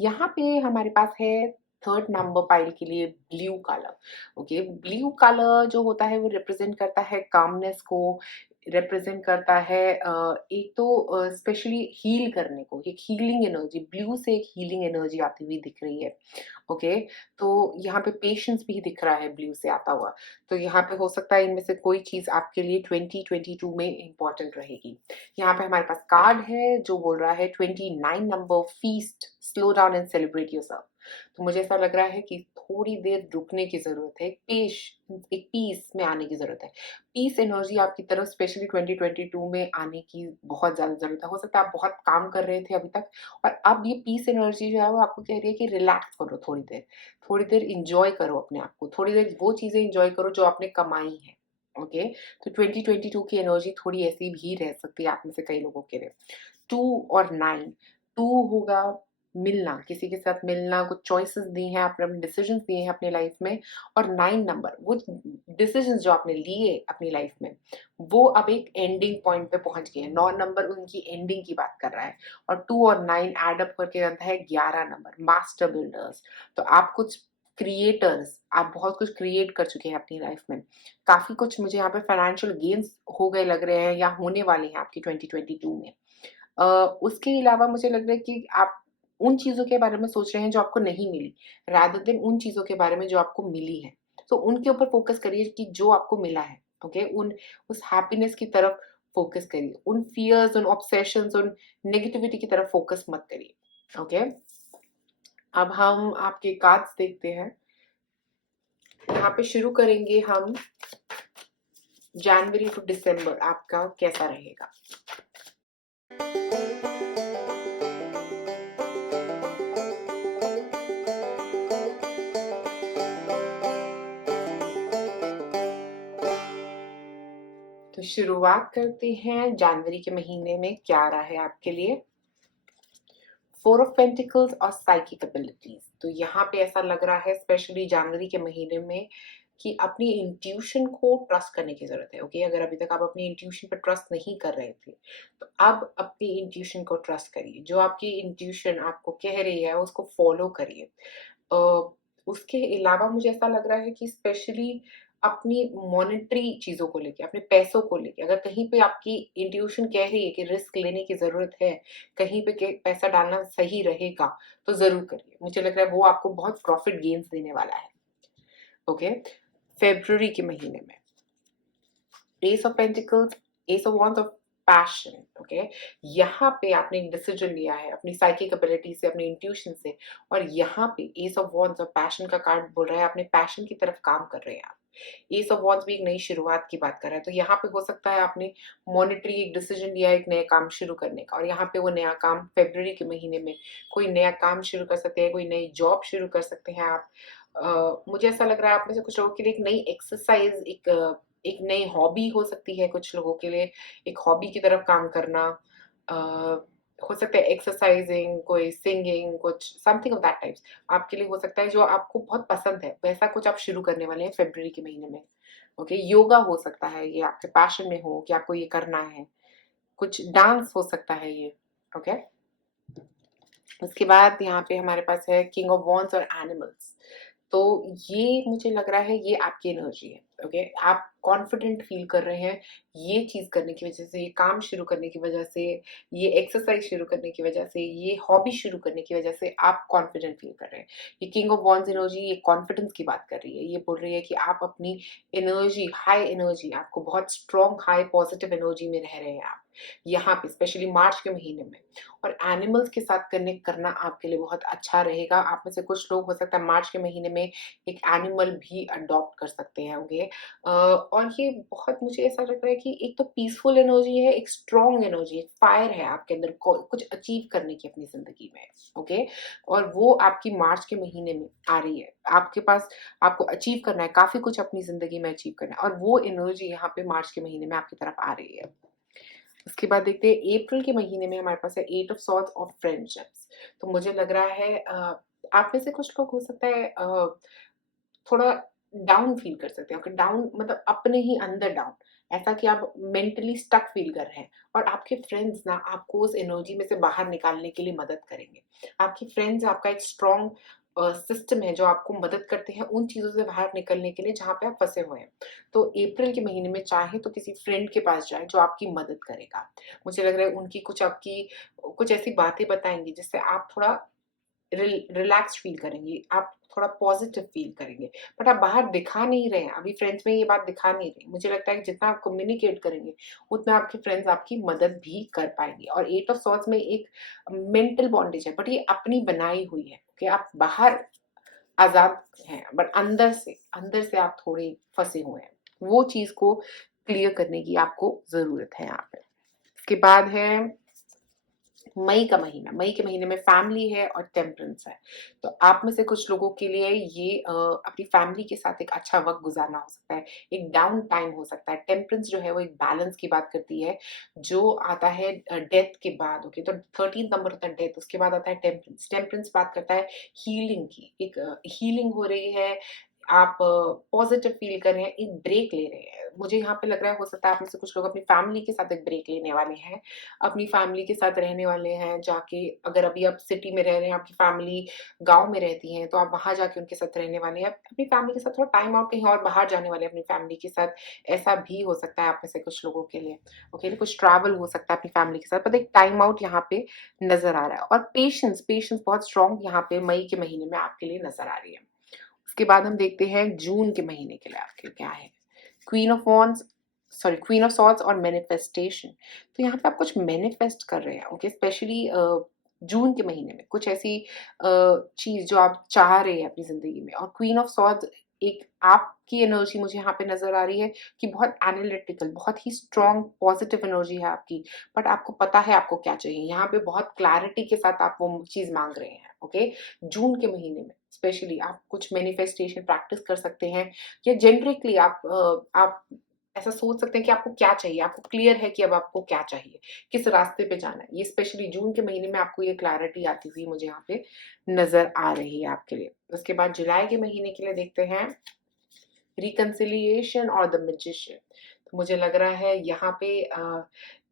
यहाँ पे हमारे पास है थर्ड नंबर पाइल के लिए blue colour. Okay, blue colour जो होता है वो रिप्रेजेंट करता है कामनेस को, रिप्रेजेंट करता है एक तो स्पेशली हील करने को, एक हीलिंग एनर्जी, ब्लू से एक हीलिंग एनर्जी आती हुई दिख रही है। ओके, तो यहाँ पे पेशेंस भी दिख रहा है ब्लू से आता हुआ। तो यहाँ पे हो सकता है इनमें से कोई चीज आपके लिए 2022 में इंपॉर्टेंट रहेगी। यहाँ पे हमारे पास कार्ड है जो बोल रहा है 29 number, feast, slow down and celebrate yourself. तो मुझे ऐसा लग रहा है कि थोड़ी देर रुकने की जरूरत है, एक पीस में आने की जरूरत है। पीस एनर्जी आपकी तरफ स्पेशली 2022 में आने की बहुत ज्यादा जरूरत है। हो सकता है आप बहुत काम कर रहे थे अभी तक, और अब ये पीस एनर्जी जो है वो आपको कह रही है कि रिलैक्स करो, थोड़ी देर इंजॉय करो अपने आप को, थोड़ी देर वो चीजें इंजॉय करो जो आपने कमाई है। ओके, तो 2022 की एनर्जी थोड़ी ऐसी भी रह सकती है आप में से कई लोगों के लिए। 2 और 9, 2 होगा मिलना, किसी के साथ मिलना, कुछ चॉइसेस दी हैं आपने, अपने डिसीजंस दिए हैं अपनी लाइफ में, और 9 नंबर, वो डिसीजंस जो आपने लिए अपनी लाइफ में वो अब एक एंडिंग पॉइंट पे पहुंच गए हैं। 9 नंबर उनकी एंडिंग की बात कर रहा है, और 2 और 9 एड अप करके आता है 11 नंबर, मास्टर बिल्डर्स। तो आप कुछ क्रिएटर्स, आप बहुत कुछ क्रिएट कर चुके हैं अपनी लाइफ में, काफी कुछ मुझे यहाँ पे फाइनेंशियल गेन्स हो गए लग रहे हैं या होने वाले हैं आपकी 2022 में। उसके अलावा मुझे लग रहा है कि आप उन चीज़ों के बारे में सोच रहे हैं जो आपको नहीं मिली, रादर देन उन चीज़ों के बारे में जो आपको मिली है। तो उनके ऊपर फ़ोकस करिए कि जो आपको मिला है, ओके? उस हैप्पीनेस की तरफ फ़ोकस करिए। उन फ़ियर्स, उन ऑब्सेशंस, उन नेगेटिविटी की तरफ फ़ोकस मत करिए, ओके? अब हम आपके कार्ड्स देखते हैं। यहाँ पे शुरू करेंगे हम जनवरी टू दिसंबर आपका कैसा रहेगा। तो शुरुआत करते हैं जनवरी के महीने में क्या रहा है आपके लिए। 4 ऑफ पेंटिकल्स और साइकिक एबिलिटीज। तो यहाँ पे ऐसा लग रहा है स्पेशली जनवरी के महीने में कि अपनी इंट्यूशन को ट्रस्ट करने की जरूरत है। ओके, अगर अभी तक आप अपनी इंट्यूशन पर ट्रस्ट नहीं कर रहे थे तो अब अपनी इंट्यूशन को ट्रस्ट करिए। जो आपकी इंट्यूशन आपको कह रही है उसको फॉलो करिए। उसके अलावा मुझे ऐसा लग रहा है कि स्पेशली अपनी मॉनेटरी चीजों को लेके, अपने पैसों को लेके, अगर कहीं पे आपकी इंट्यूशन कह रही है कि रिस्क लेने की जरूरत है, कहीं पे पैसा डालना सही रहेगा, तो जरूर करिए। मुझे लग रहा है वो आपको बहुत प्रॉफिट गेन्स देने वाला है। ओके, फेब्रुअरी के महीने में S of pentacles, S of wands of passion. Okay, यहाँ पे आपने एक डिसीजन लिया है अपनी साइकिक एबिलिटी से, अपनी इंट्यूशन से, और यहाँ पे एस ऑफ वांड्स और पैशन का कार्ड बोल रहा है अपने पैशन की तरफ काम कर रहे हैं आप। एस ऑफ वांड्स भी एक नई शुरुआत की बात कर रहा है, तो यहाँ पे हो सकता है आपने मॉनेटरी एक डिसीजन लिया है एक नया काम शुरू करने का, और यहाँ पे वो नया काम फेब्रुअरी के महीने में कोई नया काम शुरू कर सकते हैं, कोई नई जॉब शुरू कर सकते हैं आप। मुझे ऐसा लग रहा है आप में से कुछ लोगों के लिए एक नई एक्सरसाइज, एक नई हॉबी हो सकती है कुछ लोगों के लिए, एक हॉबी की तरफ काम करना। अ, हो सकता है एक्सरसाइजिंग, कोई सिंगिंग, कुछ समथिंग ऑफ दैट टाइप्स आपके लिए हो सकता है जो आपको बहुत पसंद है, वैसा कुछ आप शुरू करने वाले हैं फरवरी के महीने में। ओके, योगा हो सकता है, ये आपके पैशन में हो कि आपको ये करना है, कुछ डांस हो सकता है ये। ओके, उसके बाद यहाँ पे हमारे पास है किंग ऑफ वॉन्ड्स और एनिमल्स। तो ये मुझे लग रहा है ये आपकी एनर्जी है। ओके, आप कॉन्फिडेंट फील कर रहे हैं ये चीज़ करने की वजह से, ये काम शुरू करने की वजह से, ये एक्सरसाइज शुरू करने की वजह से, ये हॉबी शुरू करने की वजह से आप कॉन्फिडेंट फील कर रहे हैं। ये किंग ऑफ वॉन्ड्स एनर्जी ये कॉन्फिडेंस की बात कर रही है। ये बोल रही है कि आप अपनी एनर्जी, हाई एनर्जी, आपको बहुत स्ट्रॉन्ग हाई पॉजिटिव एनर्जी में रह रहे हैं आप यहाँ पे, स्पेशली मार्च के महीने में। और एनिमल्स के साथ कनेक्ट करना आपके लिए बहुत अच्छा रहेगा। आप में से कुछ लोग हो सकता है मार्च के महीने में एक एनिमल भी अडॉप्ट कर सकते हैं, ओके। और ये बहुत मुझे ऐसा लग रहा है कि एक तो पीसफुल एनर्जी है, एक स्ट्रॉन्ग एनर्जी, एक फायर है आपके अंदर कुछ अचीव करने की अपनी जिंदगी में, ओके। और वो आपकी मार्च के महीने में आ रही है। आपके पास आपको अचीव करना है, काफी कुछ अपनी जिंदगी में अचीव करना है, और वो एनर्जी यहाँ पे मार्च के महीने में आपकी तरफ आ रही है। उसके बाद देखते हैं अप्रैल के महीने में हमारे पास है एट ऑफ सॉर्ड्स और फ्रेंडशिप्स। तो मुझे लग रहा है आप में से कुछ लोग हो सकता है थोड़ा डाउन फील कर सकते हैं, ओके। डाउन मतलब अपने ही अंदर डाउन, ऐसा कि आप मेंटली स्टक फील कर रहे हैं, और आपके फ्रेंड्स ना आपको उस एनर्जी में से बाहर निकालने के लिए मदद करेंगे। आपके फ्रेंड्स आपका एक स्ट्रॉन्ग सिस्टम है जो आपको मदद करते हैं उन चीज़ों से बाहर निकलने के लिए जहाँ पे आप फँसे हुए हैं। तो अप्रैल के महीने में चाहे तो किसी फ्रेंड के पास जाएँ जो आपकी मदद करेगा। मुझे लग रहा है उनकी कुछ ऐसी बातें बताएँगी जिससे आप थोड़ा रिलैक्स्ड फील करेंगे, आप थोड़ा पॉजिटिव फील करेंगे। बट आप बाहर दिखा नहीं रहे हैं, अभी फ्रेंड्स में ये बात दिखा नहीं रहे। मुझे लगता है कि जितना आप कम्युनिकेट करेंगे, उतना आपके फ्रेंड्स आपकी मदद भी कर पाएँगे। और एट ऑफ सॉर्ड्स में एक मेंटल बॉन्डेज है, बट ये अपनी बनाई हुई है कि आप बाहर आज़ाद हैं, बट अंदर से आप थोड़े फँसे हुए हैं। वो चीज़ को क्लियर करने की आपको ज़रूरत है यहाँ पे। इसके बाद है मई का महीना। मई के महीने में फैमिली है और टेम्परेंस है। तो आप में से कुछ लोगों के लिए ये अपनी फैमिली के साथ एक अच्छा वक़्त गुज़ारना हो सकता है, एक डाउन टाइम हो सकता है। टेम्परेंस जो है वो एक बैलेंस की बात करती है, जो आता है डेथ के बाद, ओके। तो 13th नंबर होता है डेथ, उसके बाद आता है टेम्परेंस। टेम्परेंस बात करता है हीलिंग की, एक हीलिंग हो रही है, आप पॉज़िटिव फ़ील कर रहे हैं, एक ब्रेक ले रहे हैं। मुझे यहाँ पे लग रहा है हो सकता है आप में से कुछ लोग अपनी फैमिली के साथ एक ब्रेक लेने वाले हैं। अपनी फैमिली के साथ रहने वाले हैं, जाके अगर अभी आप सिटी में रह रहे हैं, आपकी फैमिली गाँव में रहती हैं, तो आप वहाँ जाके उनके साथ रहने वाले हैं। अपनी फैमिली के साथ थोड़ा टाइम आउट कहीं और बाहर जाने वाले हैं अपनी फैमिली के साथ, ऐसा भी हो सकता है आप में से कुछ लोगों के लिए, ओके। कुछ ट्रैवल हो सकता है अपनी फैमिली के साथ, पर एक टाइम आउट यहाँ पे नज़र आ रहा है। और पेशेंस पेशेंस बहुत स्ट्रॉन्ग यहाँ पे मई के महीने में आपके लिए नज़र आ रही है। उसके बाद हम देखते हैं जून के महीने के लिए आपके क्या है। Queen of wands sorry queen of swords और मैनिफेस्टेशन। तो यहाँ पे आप कुछ मैनिफेस्ट कर रहे हैं, ओके। स्पेशली जून के महीने में कुछ ऐसी चीज़ जो आप चाह रहे हैं अपनी ज़िंदगी में। और क्वीन ऑफ सॉर्ड्स एक आपकी एनर्जी मुझे यहाँ पे नज़र आ रही है कि बहुत एनालिटिकल, बहुत ही स्ट्रॉन्ग पॉजिटिव एनर्जी है आपकी। बट आपको पता है आपको क्या चाहिए। यहाँ पे बहुत क्लैरिटी के साथ आप वो चीज़ माँग रहे हैं, ओके। जून के महीने में स्पेशली आप कुछ मैनिफेस्टेशन प्रैक्टिस कर सकते हैं, या जेनरिकली आप ऐसा सोच सकते हैं कि आपको क्या चाहिए, आपको क्लियर है कि अब आपको क्या चाहिए, किस रास्ते पे जाना है। ये स्पेशली जून के महीने में आपको ये क्लैरिटी आती हुई मुझे यहाँ पे नज़र आ रही है आपके लिए। उसके बाद जुलाई के महीने के लिए देखते हैं रिकन्सिलिएशन और द मैजिशियन। तो मुझे लग रहा है यहाँ पे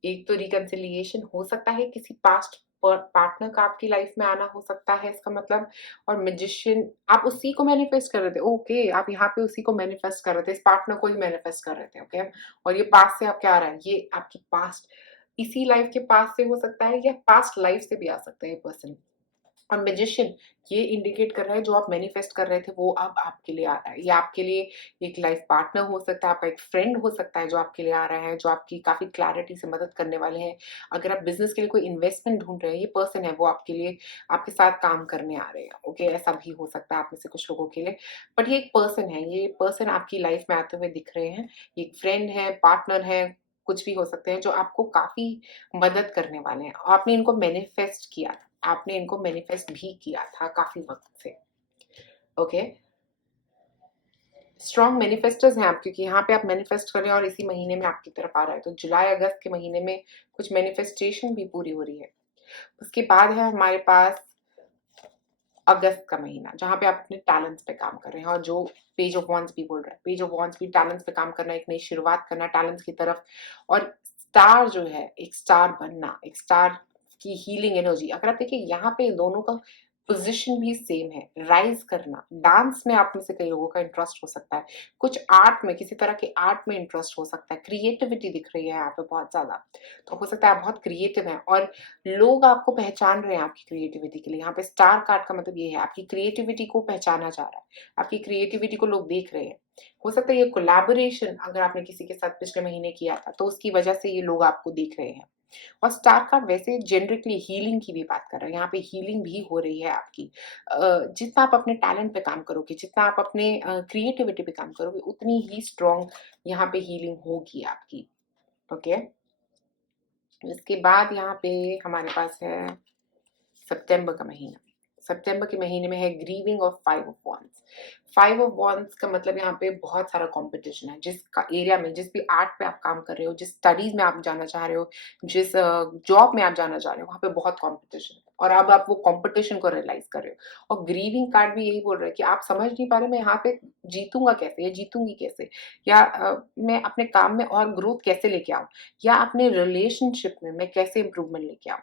एक तो रिकन्सिलिएशन हो सकता है, किसी पास्ट पार्टनर का आपकी लाइफ में आना हो सकता है इसका मतलब। और मैजिशियन आप उसी को मैनिफेस्ट कर रहे थे, ओके। आप यहाँ पे उसी को मैनिफेस्ट कर रहे थे, इस पार्टनर को ही मैनिफेस्ट कर रहे थे, ओके। और ये पास्ट से आप क्या आ रहा है, ये आपकी पास्ट, इसी लाइफ के पास्ट से हो सकता है, या पास्ट लाइफ से भी आ सकता है ये पर्सन। और मैजिशियन ये इंडिकेट कर रहा है जो आप मैनिफेस्ट कर रहे थे वो अब आपके लिए आ रहा है। ये आपके लिए एक लाइफ पार्टनर हो सकता है, आपका एक फ्रेंड हो सकता है जो आपके लिए आ रहा है, जो आपकी काफ़ी क्लैरिटी से मदद करने वाले हैं। अगर आप बिज़नेस के लिए कोई इन्वेस्टमेंट ढूँढ रहे हैं, ये पर्सन है वो आपके लिए आपके साथ काम करने आ रहे हैं, ओके। ऐसा भी हो सकता है आप में से कुछ लोगों के लिए। बट ये एक पर्सन है, ये पर्सन आपकी लाइफ में आते हुए दिख रहे हैं। ये एक फ्रेंड है, पार्टनर है, कुछ भी हो सकते हैं जो आपको काफ़ी मदद करने वाले हैं। आपने इनको मैनिफेस्ट किया था। आपने इनको मैनिफेस्ट भी किया था काफ़ी वक़्त से, ओके। स्ट्रॉन्ग मैनिफेस्टर्स हैं आप, क्योंकि यहाँ पे आप मैनिफेस्ट कर रहे हैं और इसी महीने में आपकी तरफ आ रहा है। तो जुलाई-अगस्त के महीने में कुछ मैनिफेस्टेशन भी पूरी हो रही है। उसके बाद है हमारे पास अगस्त का महीना, जहाँ पे आप अपने टैलेंट्स पे काम कर रहे हैं, और जो पेज ऑफ वॉन्ड्स भी बोल रहा है। पेज ऑफ वॉन्ड्स भी टैलेंट्स पे काम करना, एक नई शुरुआत करना टैलेंट्स की तरफ। और स्टार जो है, एक स्टार बनना, एक स्टार की हीलिंग एनर्जी। अगर आप देखिए यहाँ पे दोनों का पोजीशन भी सेम है, राइज करना। डांस में आप में से कई लोगों का इंटरेस्ट हो सकता है, कुछ आर्ट में, किसी तरह के आर्ट में इंटरेस्ट हो सकता है, क्रिएटिविटी दिख रही है यहाँ पे बहुत ज्यादा, तो हो सकता है आप बहुत क्रिएटिव हैं और लोग आपको पहचान रहे हैं आपकी क्रिएटिविटी के लिए। यहाँ पे स्टार कार्ड का मतलब ये है, आपकी क्रिएटिविटी को पहचाना जा रहा है, आपकी क्रिएटिविटी को लोग देख रहे हैं। हो सकता है ये कोलैबोरेशन अगर आपने किसी के साथ पिछले महीने किया था तो उसकी वजह से ये लोग आपको देख रहे हैं। और स्टार कार्ड वैसे जेनरिकली हीलिंग की भी बात कर रहा है, यहाँ पे हीलिंग भी हो रही है आपकी। जितना आप अपने टैलेंट पे काम करोगे, जितना आप अपने क्रिएटिविटी पे काम करोगे, उतनी ही स्ट्रॉन्ग यहाँ पे हीलिंग होगी आपकी। ओके, इसके बाद यहाँ पे हमारे पास है सितंबर का महीना। सितंबर के महीने में है grieving of 5 of wands. 5 of wands का मतलब यहाँ पे बहुत सारा कंपटीशन है, जिस एरिया में, जिस भी आर्ट पे आप काम कर रहे हो, जिस स्टडीज में आप जाना चाह रहे हो, जिस जॉब में आप जाना चाह रहे हो, वहाँ पे बहुत कंपटीशन है और अब आप वो कंपटीशन को रियलाइज कर रहे हो। और ग्रीविंग कार्ड भी यही बोल रहा है कि आप समझ नहीं पा रहे मैं यहाँ पे जीतूंगा कैसे या जीतूंगी कैसे, या मैं अपने काम में और ग्रोथ कैसे लेके आऊँ, या अपने रिलेशनशिप में मैं कैसे इंप्रूवमेंट लेके आऊँ।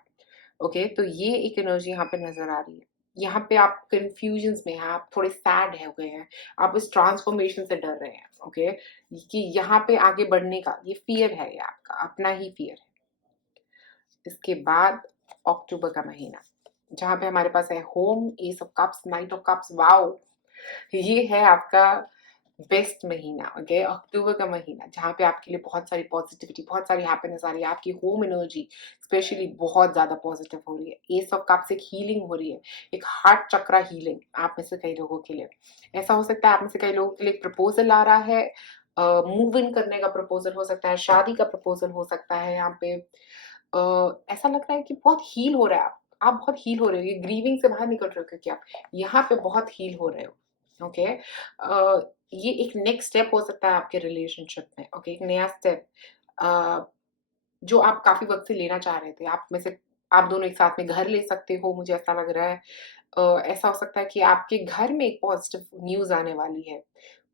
ओके, तो ये एक एनर्जी यहाँ पे नजर आ रही है। यहाँ पे आप कंफ्यूजन में हैं, आप थोड़े सैड हो गए हैं, आप इस ट्रांसफॉर्मेशन से डर रहे हैं। ओके, कि यहाँ पे आगे बढ़ने का ये फियर है, ये आपका अपना ही फियर है। इसके बाद अक्टूबर का महीना, जहाँ पे हमारे पास है home, S of cups, night of cups. Wow, ये है आपका बेस्ट महीना। ओके, अक्टूबर का महीना जहाँ पे आपके लिए बहुत सारी पॉजिटिविटी, बहुत सारी हैप्पीनेस आ रही है, आपकी होम एनर्जी स्पेशली बहुत ज्यादा पॉजिटिव हो रही है। एस ऑफ कप्स एक हीलिंग हो रही है, एक हार्ट चक्रा हीलिंग आप में से कई लोगों के लिए। ऐसा हो सकता है आप में से कई लोगों के लिए प्रपोजल आ रहा है, मूव इन करने का प्रपोजल हो सकता है, शादी का प्रपोजल हो सकता है। यहाँ पे ऐसा लग रहा है कि बहुत हील हो रहा है, आप बहुत हील हो रहे हो, ये ग्रीविंग से बाहर निकल रहे हो, क्योंकि आप यहाँ पे बहुत हील हो रहे हो। ओके, ये एक नेक्स्ट स्टेप हो सकता है आपके रिलेशनशिप में। ओके, एक नया स्टेप जो आप काफी वक्त से लेना चाह रहे थे। आप में से आप दोनों एक साथ में घर ले सकते हो, मुझे ऐसा लग रहा है। ऐसा हो सकता है कि आपके घर में एक पॉजिटिव न्यूज आने वाली है,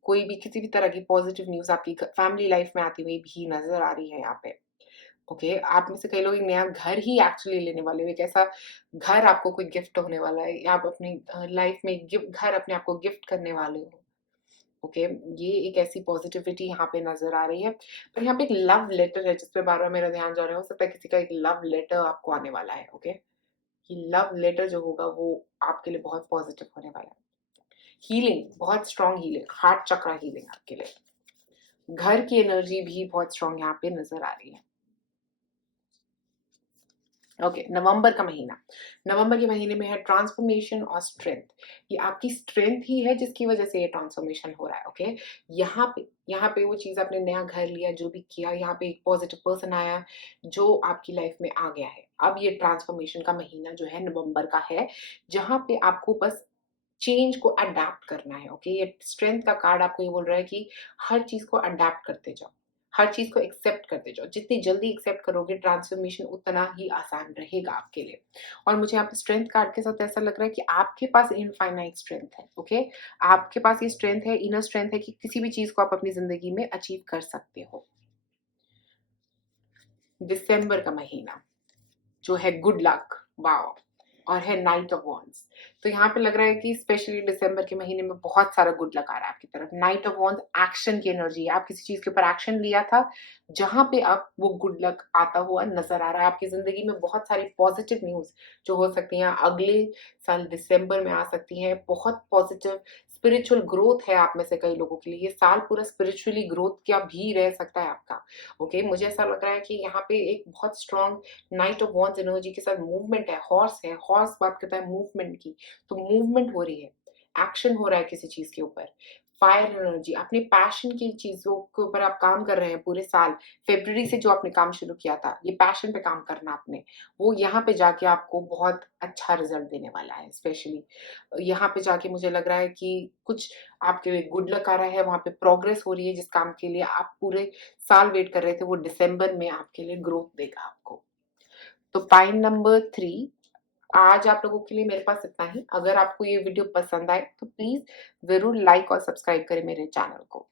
कोई भी किसी भी तरह की पॉजिटिव न्यूज आपकी फैमिली लाइफ में आती हुई भी नजर आ रही है यहाँ पे। ओके, आप में से कई लोग एक नया घर ही एक्चुअली लेने वाले हो, एक ऐसा घर आपको कोई गिफ्ट होने वाला है, या आप अपनी लाइफ में घर अपने आप को गिफ्ट करने वाले हो। ओके, ये एक ऐसी पॉजिटिविटी यहाँ पे नजर आ रही है। पर यहाँ पे एक लव लेटर है जिस पे बार बार मेरा ध्यान जा रहा है, हो सकता है किसी का एक लव लेटर आपको आने वाला है। ओके, ये लव लेटर जो होगा वो आपके लिए बहुत पॉजिटिव होने वाला है। हीलिंग, बहुत स्ट्रॉन्ग हीलिंग, हार्ट चक्रा हीलिंग आपके लिए। घर की एनर्जी भी बहुत स्ट्रॉन्ग यहाँ पे नजर आ रही है। ओके, नवंबर का महीना। नवंबर के महीने में है ट्रांसफॉर्मेशन और स्ट्रेंथ। ये आपकी स्ट्रेंथ ही है जिसकी वजह से ये ट्रांसफॉर्मेशन हो रहा है। ओके, यहाँ पे वो चीज, आपने नया घर लिया, जो भी किया, यहाँ पे एक पॉजिटिव पर्सन आया जो आपकी लाइफ में आ गया है। अब ये ट्रांसफॉर्मेशन का महीना जो है नवंबर का है, जहाँ पे आपको बस चेंज को अडेप्ट करना है। ओके, ये स्ट्रेंथ का कार्ड आपको ये बोल रहा है कि हर चीज को अडेप्ट करते जाओ, हर चीज को एक्सेप्ट करते जाओ। जितनी जल्दी एक्सेप्ट करोगे ट्रांसफॉर्मेशन उतना ही आसान रहेगा आपके लिए। और मुझे यहाँ पे स्ट्रेंथ कार्ड के साथ ऐसा लग रहा है कि आपके पास इनफाइनाइट स्ट्रेंथ है। ओके, आपके पास ये स्ट्रेंथ है, इनर स्ट्रेंथ है कि किसी भी चीज को आप अपनी जिंदगी में अचीव कर सकते हो। दिसंबर का महीना जो है गुड लक, वाओ, और है नाइट ऑफ वॉन्ड्स। तो यहाँ पे लग रहा है कि स्पेशली दिसंबर के महीने में बहुत सारा गुड लक आ रहा है आपकी तरफ। नाइट ऑफ वॉन्ड्स एक्शन की एनर्जी है, आप किसी चीज के ऊपर एक्शन लिया था जहां पे आप वो गुड लक आता हुआ नजर आ रहा है। आपकी जिंदगी में बहुत सारी पॉजिटिव न्यूज जो हो सकती हैं अगले साल दिसंबर में आ सकती हैं। बहुत पॉजिटिव स्पिरिचुअल ग्रोथ है आप में से कई लोगों के लिए, ये साल पूरा स्पिरिचुअली ग्रोथ का भी रह सकता है आपका। ओके, मुझे ऐसा लग रहा है कि यहाँ पे एक बहुत strong night of wands energy के साथ मूवमेंट है, हॉर्स बात करता है मूवमेंट की, तो मूवमेंट हो रही है, एक्शन हो रहा है किसी चीज के ऊपर। फायर एनर्जी, अपने पैशन की चीजों के ऊपर आप काम कर रहे हैं पूरे साल। फेब्रुअरी से जो आपने काम शुरू किया था, ये पैशन पे काम करना आपने, वो यहाँ पे जाके आपको बहुत अच्छा रिजल्ट देने वाला है। स्पेशली यहाँ पे जाके मुझे लग रहा है कि कुछ आपके लिए गुड लक आ रहा है, वहां पे प्रोग्रेस हो रही है। जिस काम के लिए आप पूरे साल वेट कर रहे थे वो दिसंबर में आपके लिए ग्रोथ देगा आपको। तो पॉइंट नंबर 3 आज आप लोगों के लिए मेरे पास इतना ही। अगर आपको ये वीडियो पसंद आए तो प्लीज जरूर लाइक और सब्सक्राइब करें मेरे चैनल को।